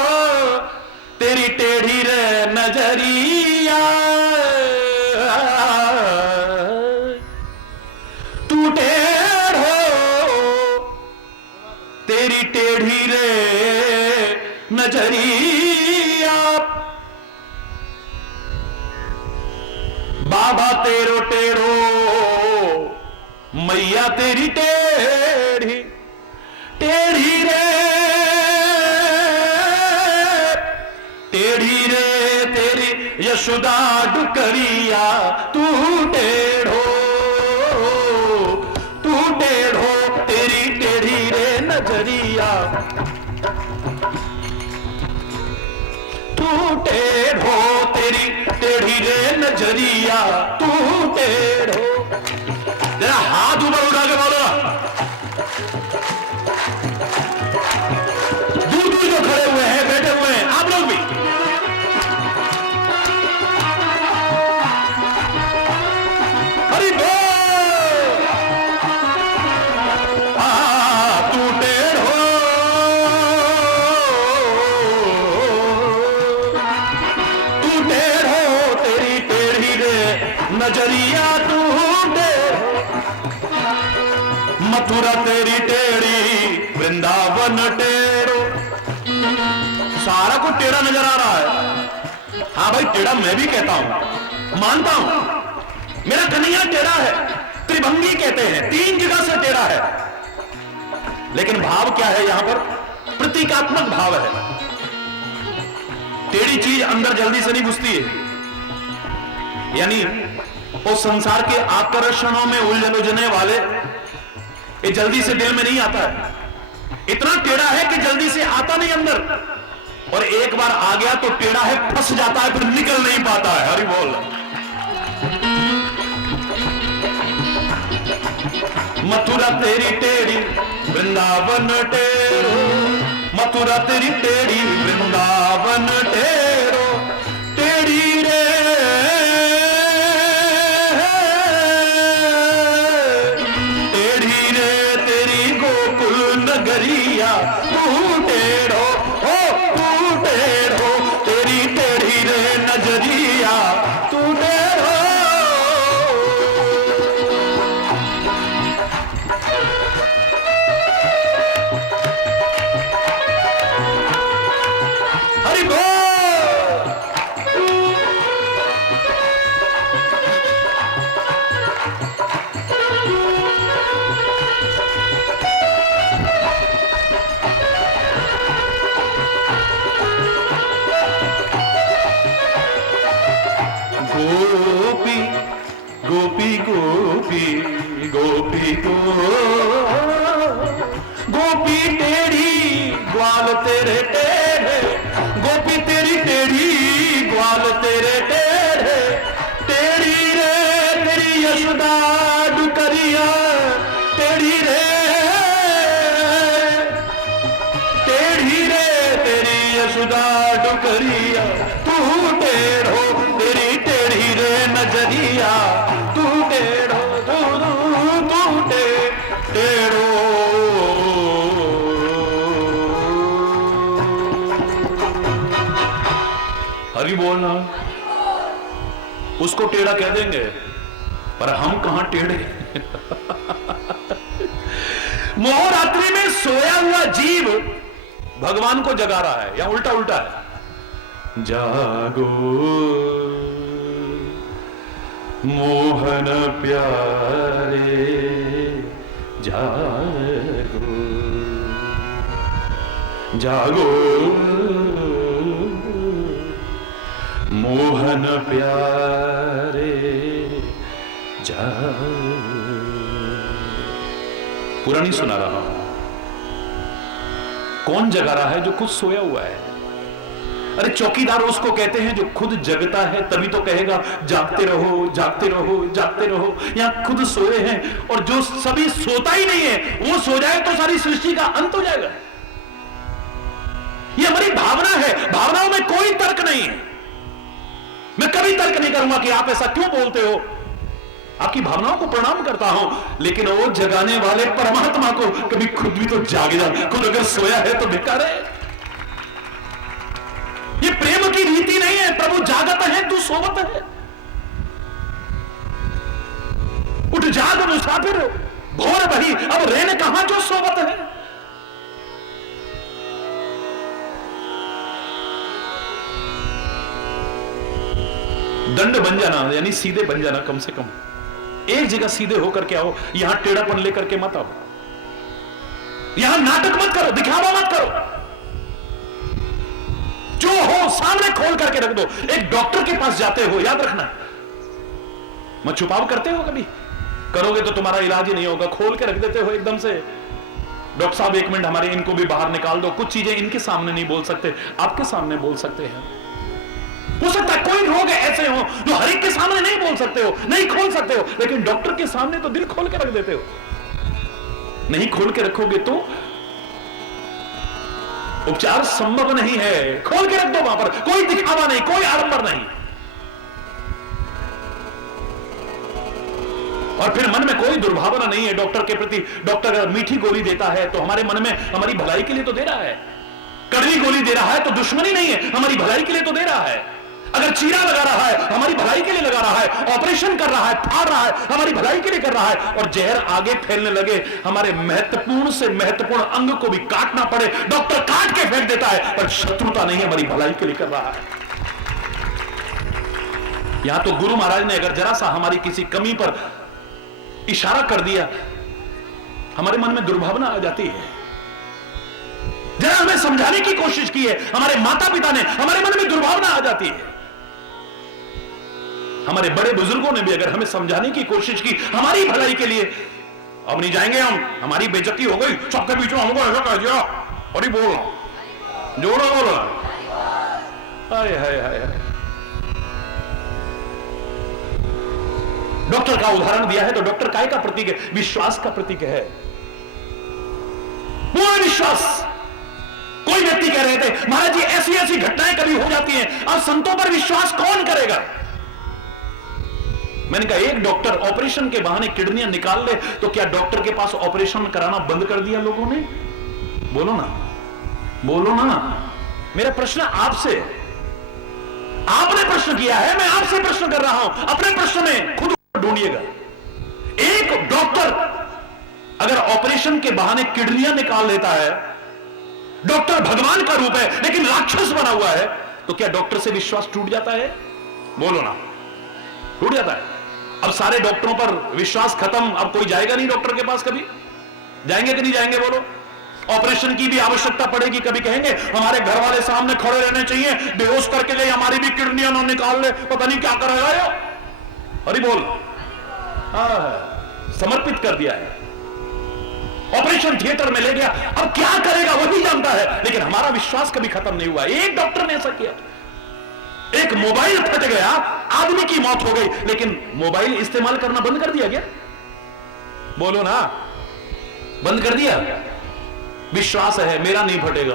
तेरी टेढ़ी रे नजरिया, तू टेढ़ो तेरी टेढ़ी रे नजरिया, बाबा तेरो टेढ़ो मैया तेरी टेढ़ी टेढ़ी रे, टेढ़ी रे तेरी यशोदा डुकरिया, तू टेढ़ो तेरी टेढ़ी रे नजरिया, तू टेढ़ो तेरी टेढ़ी रे नजरिया, तू टेढ़ो। जरा हाथ ऊपर उठा के बोलो, दूर दूर जो खड़े हुए हैं, बैठे हुए हैं, आप लोग भी हरि बोल। तू टेढ़ो तेरी टेढ़ी रे नजरिया, तू टेढ़ो, मथुरा तेरी टेढ़ी वृंदावन टेढ़ो। सारा कुछ टेढ़ा नजर आ रहा है। हाँ भाई, टेढ़ा मैं भी कहता हूं, मानता हूं, मेरा कन्हैया टेढ़ा है, त्रिभंगी कहते हैं, 3 जगह से टेढ़ा है, लेकिन भाव क्या है यहां पर? प्रतीकात्मक भाव है। टेढ़ी चीज अंदर जल्दी से नहीं घुसती है, यानी वो संसार के आकर्षणों में उलझने वाले ये जल्दी से दिल में नहीं आता है। इतना टेढ़ा है कि जल्दी से आता नहीं अंदर, और एक बार आ गया तो टेढ़ा है, फंस जाता है, फिर निकल नहीं पाता है। हरि बोल। मथुरा तेरी टेढ़ी वृंदावन टेढ़ो, मथुरा तेरी टेढ़ी वृंदावन टेढ़ो, टेढ़ी रे टेढ़ी रे तेरी गोकुल नगरिया, तू टेढ़ो तू टेढ़ो तेरी टेढ़ी रे नजरिया, तू टेढ़ो। हरि बोल। डुकरिया तू टेढ़ो तेरी टेढ़ी रे नजरिया तू टेढ़ो तू टेढ़ो। हरि बोलना, उसको टेढ़ा कह देंगे पर हम कहां टेढ़े। मोहरात्रि में सोया हुआ जीव भगवान को जगा रहा है या उल्टा उल्टा है। जागो मोहन प्यारे जागो, जागो मोहन प्यारे जागो। पुरानी सुना रहा हूं। कौन जगा रहा है? जो खुद सोया हुआ है। अरे चौकीदार उसको कहते हैं जो खुद जगता है, तभी तो कहेगा जागते रहो जागते रहो जागते रहो। यहां खुद सोए हैं और जो सभी सोता ही नहीं है वो सो जाए तो सारी सृष्टि का अंत हो जाएगा। ये हमारी भावना है, भावनाओं में कोई तर्क नहीं है। मैं कभी तर्क नहीं करूंगा कि आप ऐसा क्यों बोलते हो। आपकी भावनाओं को प्रणाम करता हूं, लेकिन वो जगाने वाले परमात्मा को कभी खुद भी तो जागे जा। खुद अगर सोया है तो बेकार है। ये प्रेम की रीति नहीं है। प्रभु जागत है, तू सोवत है। उठ जाग मुसाफिर भोर बही, अब रेन कहां जो सोवत है। दंड बन जाना यानी सीधे बन जाना। कम से कम एक जगह सीधे होकर के आओ। यहां टेढ़ापन लेकर के मत आओ। यहां नाटक मत करो, दिखावा मत करो। जो हो सामने खोल करके रख दो। एक डॉक्टर के पास जाते हो, याद रखना, मत छुपाव करते हो। कभी करोगे तो तुम्हारा इलाज ही नहीं होगा। खोल के रख देते हो एकदम से। डॉक्टर साहब एक मिनट हमारे इनको भी बाहर निकाल दो। कुछ चीजें इनके सामने नहीं बोल सकते, आपके सामने बोल सकते हैं। हो सकता है कोई रोग ऐसे हो जो हर एक के सामने नहीं बोल सकते हो, नहीं खोल सकते हो, लेकिन डॉक्टर के सामने तो दिल खोल के रख देते हो। नहीं खोल के रखोगे तो उपचार संभव नहीं है। खोल के रख दो वहां पर। कोई दिखावा नहीं, कोई आडंबर नहीं। और फिर मन में कोई दुर्भावना नहीं है डॉक्टर के प्रति। डॉक्टर अगर मीठी गोली देता है तो हमारे मन में हमारी भलाई के लिए तो दे रहा है। कड़वी गोली दे रहा है तो दुश्मनी नहीं है, हमारी भलाई के लिए तो दे रहा है। अगर चीरा लगा रहा है हमारी भलाई के लिए लगा रहा है। ऑपरेशन कर रहा है, फाड़ रहा है, हमारी भलाई के लिए कर रहा है। और जहर आगे फैलने लगे, हमारे महत्वपूर्ण से महत्वपूर्ण अंग को भी काटना पड़े, डॉक्टर काट के फेंक देता है, पर शत्रुता नहीं, हमारी भलाई के लिए कर रहा है। यहां तो गुरु महाराज ने अगर जरा सा हमारी किसी कमी पर इशारा कर दिया, हमारे मन में दुर्भावना आ जाती है। जरा हमें समझाने की कोशिश की है हमारे माता पिता ने, हमारे मन में दुर्भावना आ जाती है। हमारे बड़े बुजुर्गों ने भी अगर हमें समझाने की कोशिश की हमारी भलाई के लिए, अब नहीं जाएंगे हम, हमारी बेइज्जती हो गई, सबके बीच में हमको ऐसा कह दिया, और ही बोल जोड़ो बोलो, हाय हाय हाय। डॉक्टर का उदाहरण दिया है तो डॉक्टर काय का प्रतीक है? विश्वास का प्रतीक है। पूर्ण विश्वास। कोई व्यक्ति कह रहे थे महाराज जी ऐसी ऐसी घटनाएं कभी हो जाती हैं, अब संतों पर विश्वास कौन करेगा? मैंने कहा एक डॉक्टर ऑपरेशन के बहाने किडनियां निकाल ले तो क्या डॉक्टर के पास ऑपरेशन कराना बंद कर दिया लोगों ने? बोलो ना, बोलो ना। मेरा प्रश्न आपसे, आपने प्रश्न किया है, मैं आपसे प्रश्न कर रहा हूं। अपने प्रश्न में खुद ढूंढिएगा। एक डॉक्टर अगर ऑपरेशन के बहाने किडनियां निकाल लेता है, डॉक्टर भगवान का रूप है लेकिन राक्षस बना हुआ है, तो क्या डॉक्टर से विश्वास टूट जाता है? बोलो ना, टूट जाता है। अब सारे डॉक्टरों पर विश्वास खत्म। अब कोई जाएगा नहीं डॉक्टर के पास। कभी जाएंगे कि नहीं जाएंगे? बोलो। ऑपरेशन की भी आवश्यकता पड़ेगी, कभी कहेंगे हमारे घर वाले सामने खड़े रहने चाहिए, बेहोश करके ले, हमारी भी किडनियां ना निकाल ले, पता नहीं क्या करेगा ये। अरे बोल, हाँ, समर्पित कर दिया है, ऑपरेशन थिएटर में ले गया, अब क्या करेगा वही जानता है, लेकिन हमारा विश्वास कभी खत्म नहीं हुआ। एक डॉक्टर ने ऐसा किया। एक मोबाइल फट गया, आदमी की मौत हो गई, लेकिन मोबाइल इस्तेमाल करना बंद कर दिया क्या? बोलो ना, बंद कर दिया। विश्वास है मेरा नहीं फटेगा।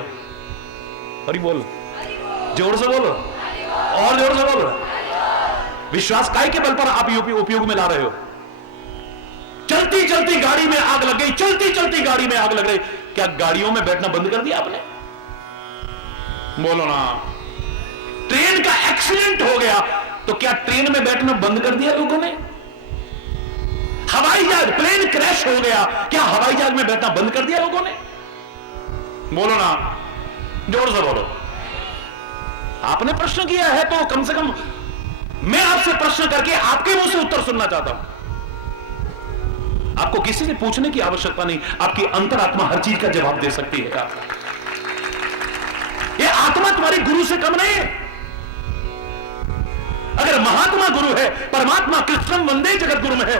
अरे बोल, जोर से बोलो, और जोर से बोलो। विश्वास काय के बल पर आप उपयोग में ला रहे हो? चलती चलती गाड़ी में आग लग गई, चलती चलती गाड़ी में आग लग गई, क्या गाड़ियों में बैठना बंद कर दिया आपने? बोलो ना। ट्रेन का एक्सीडेंट हो गया तो क्या ट्रेन में बैठना बंद कर दिया लोगों ने? हवाई जहाज, प्लेन क्रैश हो गया, क्या हवाई जहाज में बैठना बंद कर दिया लोगों ने? बोलो ना, जोर से बोलो। आपने प्रश्न किया है तो कम से कम मैं आपसे प्रश्न करके आपके मुंह से उत्तर सुनना चाहता हूं। आपको किसी से पूछने की आवश्यकता नहीं, आपकी अंतरात्मा हर चीज का जवाब दे सकती है। ये आत्मा तुम्हारी गुरु से कम नहीं है। अगर महात्मा गुरु है, परमात्मा कृष्णम वंदे जगत गुरु में है,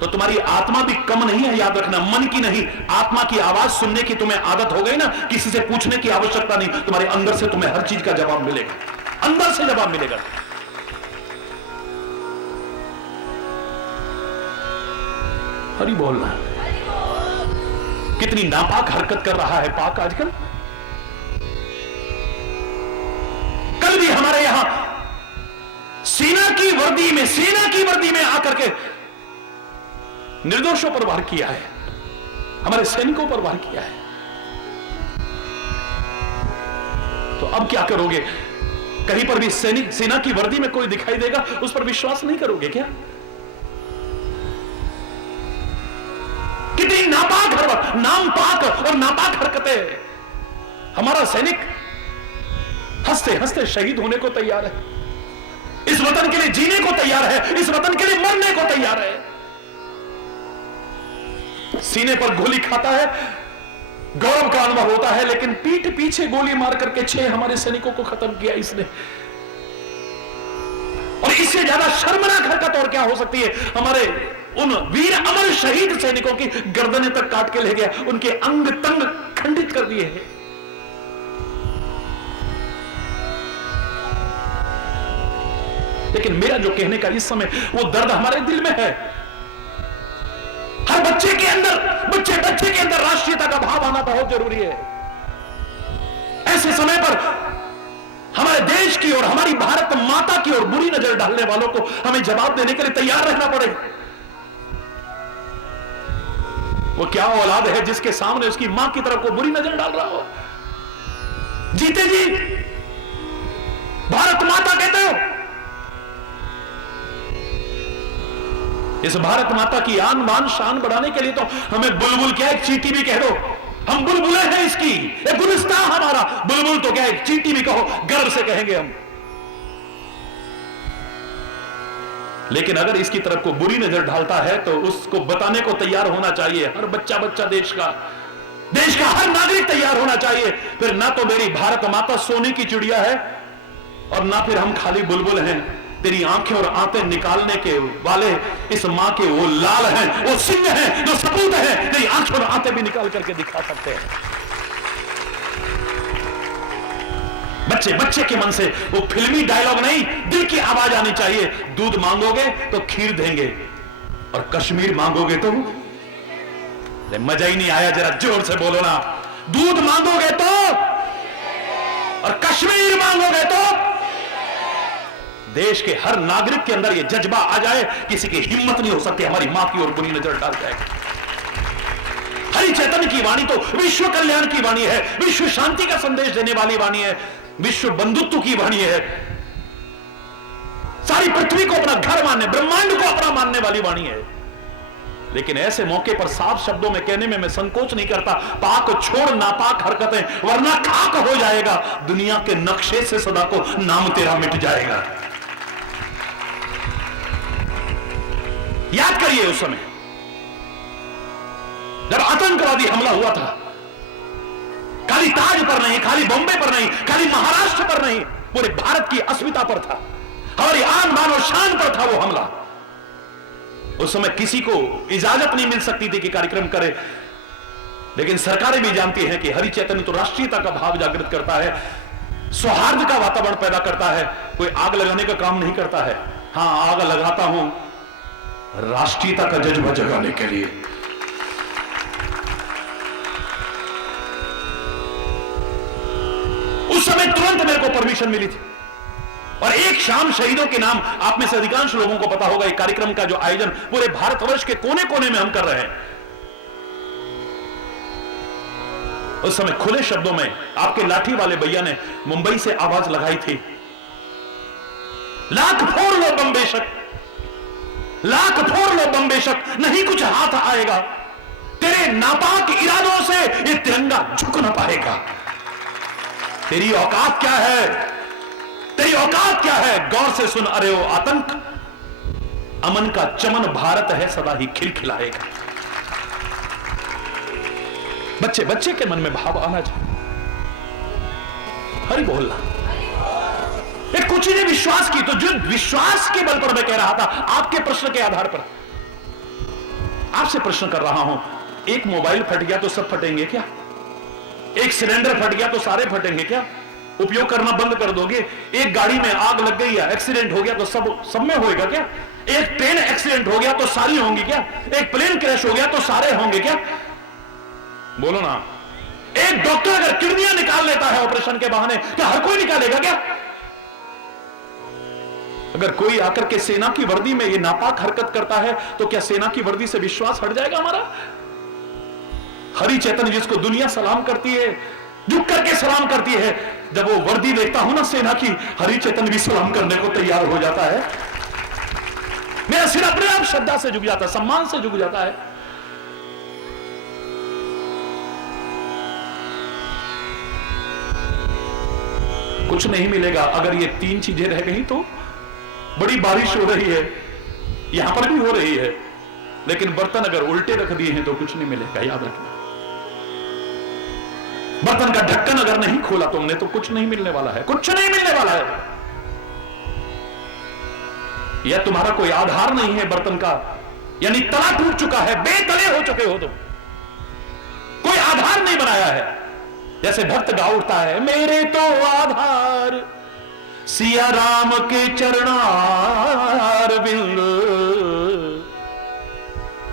तो तुम्हारी आत्मा भी कम नहीं है। याद रखना, मन की नहीं, आत्मा की आवाज सुनने की तुम्हें आदत हो गई ना, किसी से पूछने की आवश्यकता नहीं, तुम्हारे अंदर से तुम्हें हर चीज का जवाब मिलेगा, अंदर से जवाब मिलेगा। हरि बोलना। कितनी नापाक हरकत कर रहा है पाक आजकल। कल भी हमारे यहां सेना की वर्दी में आकर के निर्दोषों पर वार किया है, हमारे सैनिकों पर वार किया है। तो अब क्या करोगे? कहीं पर भी सेना की वर्दी में कोई दिखाई देगा, उस पर विश्वास नहीं करोगे क्या? कितनी नापाक हरकत, नाम पाक और नापाक हरकतें। हमारा सैनिक हंसते हंसते शहीद होने को तैयार है, इस वतन के लिए जीने को तैयार है, इस वतन के लिए मरने को तैयार है। सीने पर गोली खाता है, गौरव का अनुभव होता है, लेकिन पीठ पीछे गोली मार करके 6 हमारे सैनिकों को खत्म किया इसने। और इससे ज्यादा शर्मनाक हरकत और क्या हो सकती है? हमारे उन वीर अमर शहीद सैनिकों की गर्दनें तक काट के ले गया, उनके अंग तंग खंडित कर दिए हैं। लेकिन मेरा जो कहने का इस समय वो दर्द हमारे दिल में है। हर बच्चे के अंदर राष्ट्रीयता का भाव आना बहुत जरूरी है। ऐसे समय पर हमारे देश की और हमारी भारत माता की ओर बुरी नजर डालने वालों को हमें जवाब देने के लिए तैयार रहना पड़ेगा। वो क्या औलाद है जिसके सामने उसकी मां की तरफ को बुरी नजर डाल रहा हो? जीते जी भारत माता कहते हो। इस भारत माता की आन बान शान बढ़ाने के लिए तो हमें बुलबुल क्या, एक चींटी भी कह दो, हम बुलबुले हैं इसकी, एक गुलिस्तान हमारा। बुलबुल तो क्या, एक चींटी भी कहो, गर्व से कहेंगे हम। लेकिन अगर इसकी तरफ को बुरी नजर ढालता है तो उसको बताने को तैयार होना चाहिए हर बच्चा देश का हर नागरिक तैयार होना चाहिए। फिर ना तो मेरी भारत माता सोने की चिड़िया है और ना फिर हम खाली बुलबुल हैं। तेरी आंखें और आंतें निकालने के वाले इस मां के वो लाल हैं, वो सिंह हैं जो सपूत हैं, तेरी आंखें और आंतें भी निकाल करके दिखा सकते हैं। बच्चे के मन से वो फिल्मी डायलॉग नहीं, दिल की आवाज आनी चाहिए। दूध मांगोगे तो खीर देंगे और कश्मीर मांगोगे तो मजा ही नहीं आया। जरा जोर से बोलो ना। दूध मांगोगे तो और कश्मीर मांगोगे तो। देश के हर नागरिक के अंदर यह जज्बा आ जाए, किसी की हिम्मत नहीं हो सकती हमारी मां की ओर बुरी नजर डाल जाए। हरि चैतन्य की वाणी तो विश्व कल्याण की वाणी है, विश्व शांति का संदेश देने वाली वाणी है, विश्व बंधुत्व की वाणी है, सारी पृथ्वी को अपना घर मानने, ब्रह्मांड को अपना मानने वाली वाणी है। लेकिन ऐसे मौके पर साफ शब्दों में कहने में मैं संकोच नहीं करता, पाक छोड़ नापाक हरकतें, वरना खाक हो जाएगा दुनिया के नक्शे से, सदा को नाम तेरा मिट जाएगा। याद करिए उस समय जब आतंकवादी हमला हुआ था, खाली ताज पर नहीं, खाली बॉम्बे पर नहीं, खाली महाराष्ट्र पर नहीं, पूरे भारत की अस्मिता पर था, हमारी आन बान और शान पर था वो हमला। उस समय किसी को इजाजत नहीं मिल सकती थी कि कार्यक्रम करे, लेकिन सरकारें भी जानती हैं कि हरि चैतन्य तो राष्ट्रीयता का भाव जागृत करता है, सौहार्द का वातावरण पैदा करता है, कोई आग लगाने का काम नहीं करता है। हां, आग लगाता हूं राष्ट्रीयता का जज्बा जगाने के लिए। उस समय तुरंत तुरंत मेरे को परमिशन मिली थी। और एक शाम शहीदों के नाम, आप में से अधिकांश लोगों को पता होगा, एक कार्यक्रम का जो आयोजन पूरे भारतवर्ष के कोने कोने में हम कर रहे हैं। उस समय खुले शब्दों में आपके लाठी वाले भैया ने मुंबई से आवाज लगाई थी, लाख फोड़ लो बम बेशक, लाख फोड़ लो बम बेशक, नहीं कुछ हाथ आएगा, तेरे नापाक इरादों से ये तिरंगा झुक ना पाएगा। तेरी औकात क्या है, तेरी औकात क्या है, गौर से सुन। अरे ओ आतंक, अमन का चमन भारत है, सदा ही खिलखिलाएगा। बच्चे बच्चे के मन में भाव आना चाहिए, हरि बोलना। एक कुछ ही ने विश्वास की, तो जो विश्वास के बल पर मैं कह रहा था, आपके प्रश्न के आधार पर आपसे प्रश्न कर रहा हूं, एक मोबाइल फट गया तो सब फटेंगे क्या? एक सिलेंडर फट गया तो सारे फटेंगे क्या? उपयोग करना बंद कर दोगे? एक गाड़ी में आग लग गई या एक्सीडेंट हो गया तो सब में होएगा क्या? एक ट्रेन एक्सीडेंट हो गया तो सारी होंगी क्या? एक प्लेन क्रैश हो गया तो सारे होंगे क्या? बोलो ना। एक डॉक्टर अगर किडनियां निकाल लेता है ऑपरेशन के बहाने, क्या हर कोई निकालेगा क्या? अगर कोई आकर के सेना की वर्दी में ये नापाक हरकत करता है तो क्या सेना की वर्दी से विश्वास हट जाएगा हमारा? हरि चैतन्य जिसको दुनिया सलाम करती है, झुक करके सलाम करती है, जब वो वर्दी देखता हूं ना सेना की, हरि चैतन्य भी सलाम करने को तैयार हो जाता है। मेरा सिर अपने आप श्रद्धा से झुक जाता है, सम्मान से झुक जाता है। कुछ नहीं मिलेगा अगर ये तीन चीजें रह गई तो। बड़ी बारिश हो रही है, यहां पर भी हो रही है, लेकिन बर्तन अगर उल्टे रख दिए हैं तो कुछ नहीं मिलेगा, याद रखना। बर्तन का ढक्कन अगर नहीं खोला तुमने तो कुछ नहीं मिलने वाला है, कुछ नहीं मिलने वाला है। यह तुम्हारा कोई आधार नहीं है बर्तन का, यानी तला टूट चुका है, बेतले हो चुके हो तुम, कोई आधार नहीं बनाया है। जैसे भक्त गा उठता है, मेरे तो आधार सिया राम के चरणार बिंद,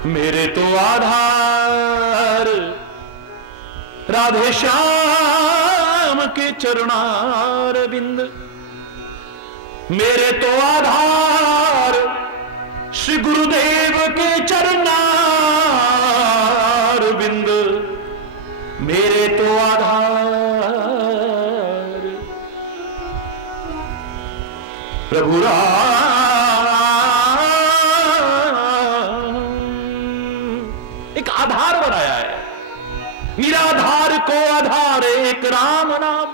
मेरे तो आधार राधे श्याम के चरणार बिंद, मेरे तो आधार श्री गुरुदेव के चरणार बिंद, मेरे तो आधार प्रभु राम। एक आधार बनाया है, निराधार को आधार एक राम नाम,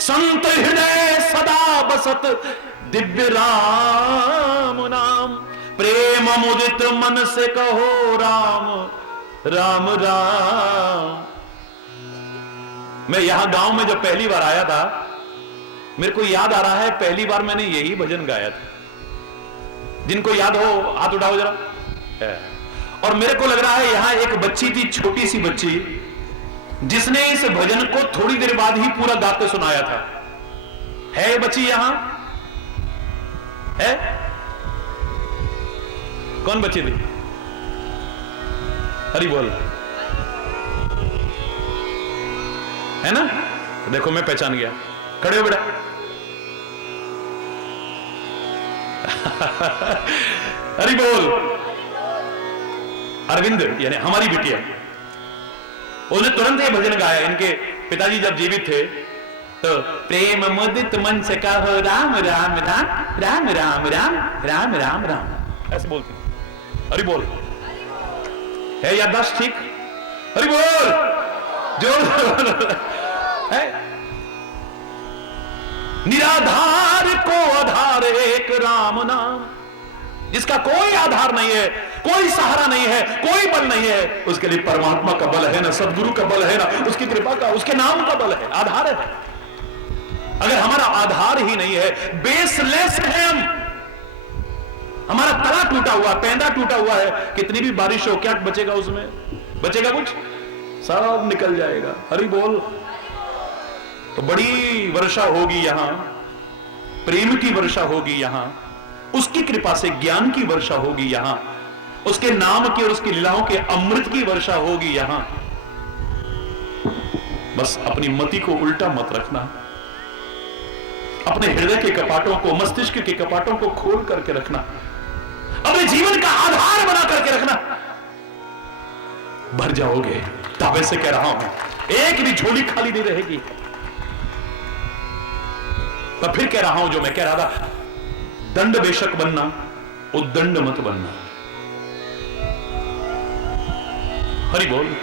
संत हृदय सदा बसत दिव्य राम नाम, प्रेम मुदित मन से कहो राम राम राम। मैं यहां गांव में जब पहली बार आया था, मेरे को याद आ रहा है पहली बार मैंने यही भजन गाया था। जिनको याद हो हाथ उठाओ जरा। और मेरे को लग रहा है यहां एक बच्ची थी, छोटी सी बच्ची, जिसने इस भजन को थोड़ी देर बाद ही पूरा गाते सुनाया था। है ये बच्ची यहां? है? कौन बच्ची थी? हरि बोल। है ना? देखो मैं पहचान गया। खड़े हो बेटा। हरि बोल। अरविंद यानी हमारी बिटिया, उसने तुरंत ये भजन गाया। इनके पिताजी जब जीवित थे तो प्रेम मुदित मन से कहो राम राम राम राम राम राम राम राम राम, ऐसे बोलते। हरि बोल। है याददाश्त ठीक? हरि बोल। जोर है। निराधार को आधार एक राम नाम, जिसका कोई आधार नहीं है, कोई सहारा नहीं है, कोई बल नहीं है, उसके लिए परमात्मा का बल है ना, सदगुरु का बल है ना, उसकी कृपा का, उसके नाम का बल है, आधार है। अगर हमारा आधार ही नहीं है, बेसलेस है हम, हमारा तला टूटा हुआ, पैंदा टूटा हुआ है, कितनी भी बारिश हो क्या बचेगा उसमें? बचेगा कुछ? सब निकल जाएगा। हरि बोल। तो बड़ी वर्षा होगी यहां, प्रेम की वर्षा होगी यहां, उसकी कृपा से ज्ञान की वर्षा होगी यहां, उसके नाम की और उसकी लीलाओं के अमृत की वर्षा होगी यहां। बस अपनी मति को उल्टा मत रखना, अपने हृदय के कपाटों को, मस्तिष्क के कपाटों को खोल करके रखना, अपने जीवन का आधार बना करके रखना, भर जाओगे। ताबे से कह रहा हूं, एक भी झोली खाली नहीं रहेगी। मैं फिर कह रहा हूं जो मैं कह रहा था, दंड बेशक बनना, उद्दंड मत बनना। हरि बोल।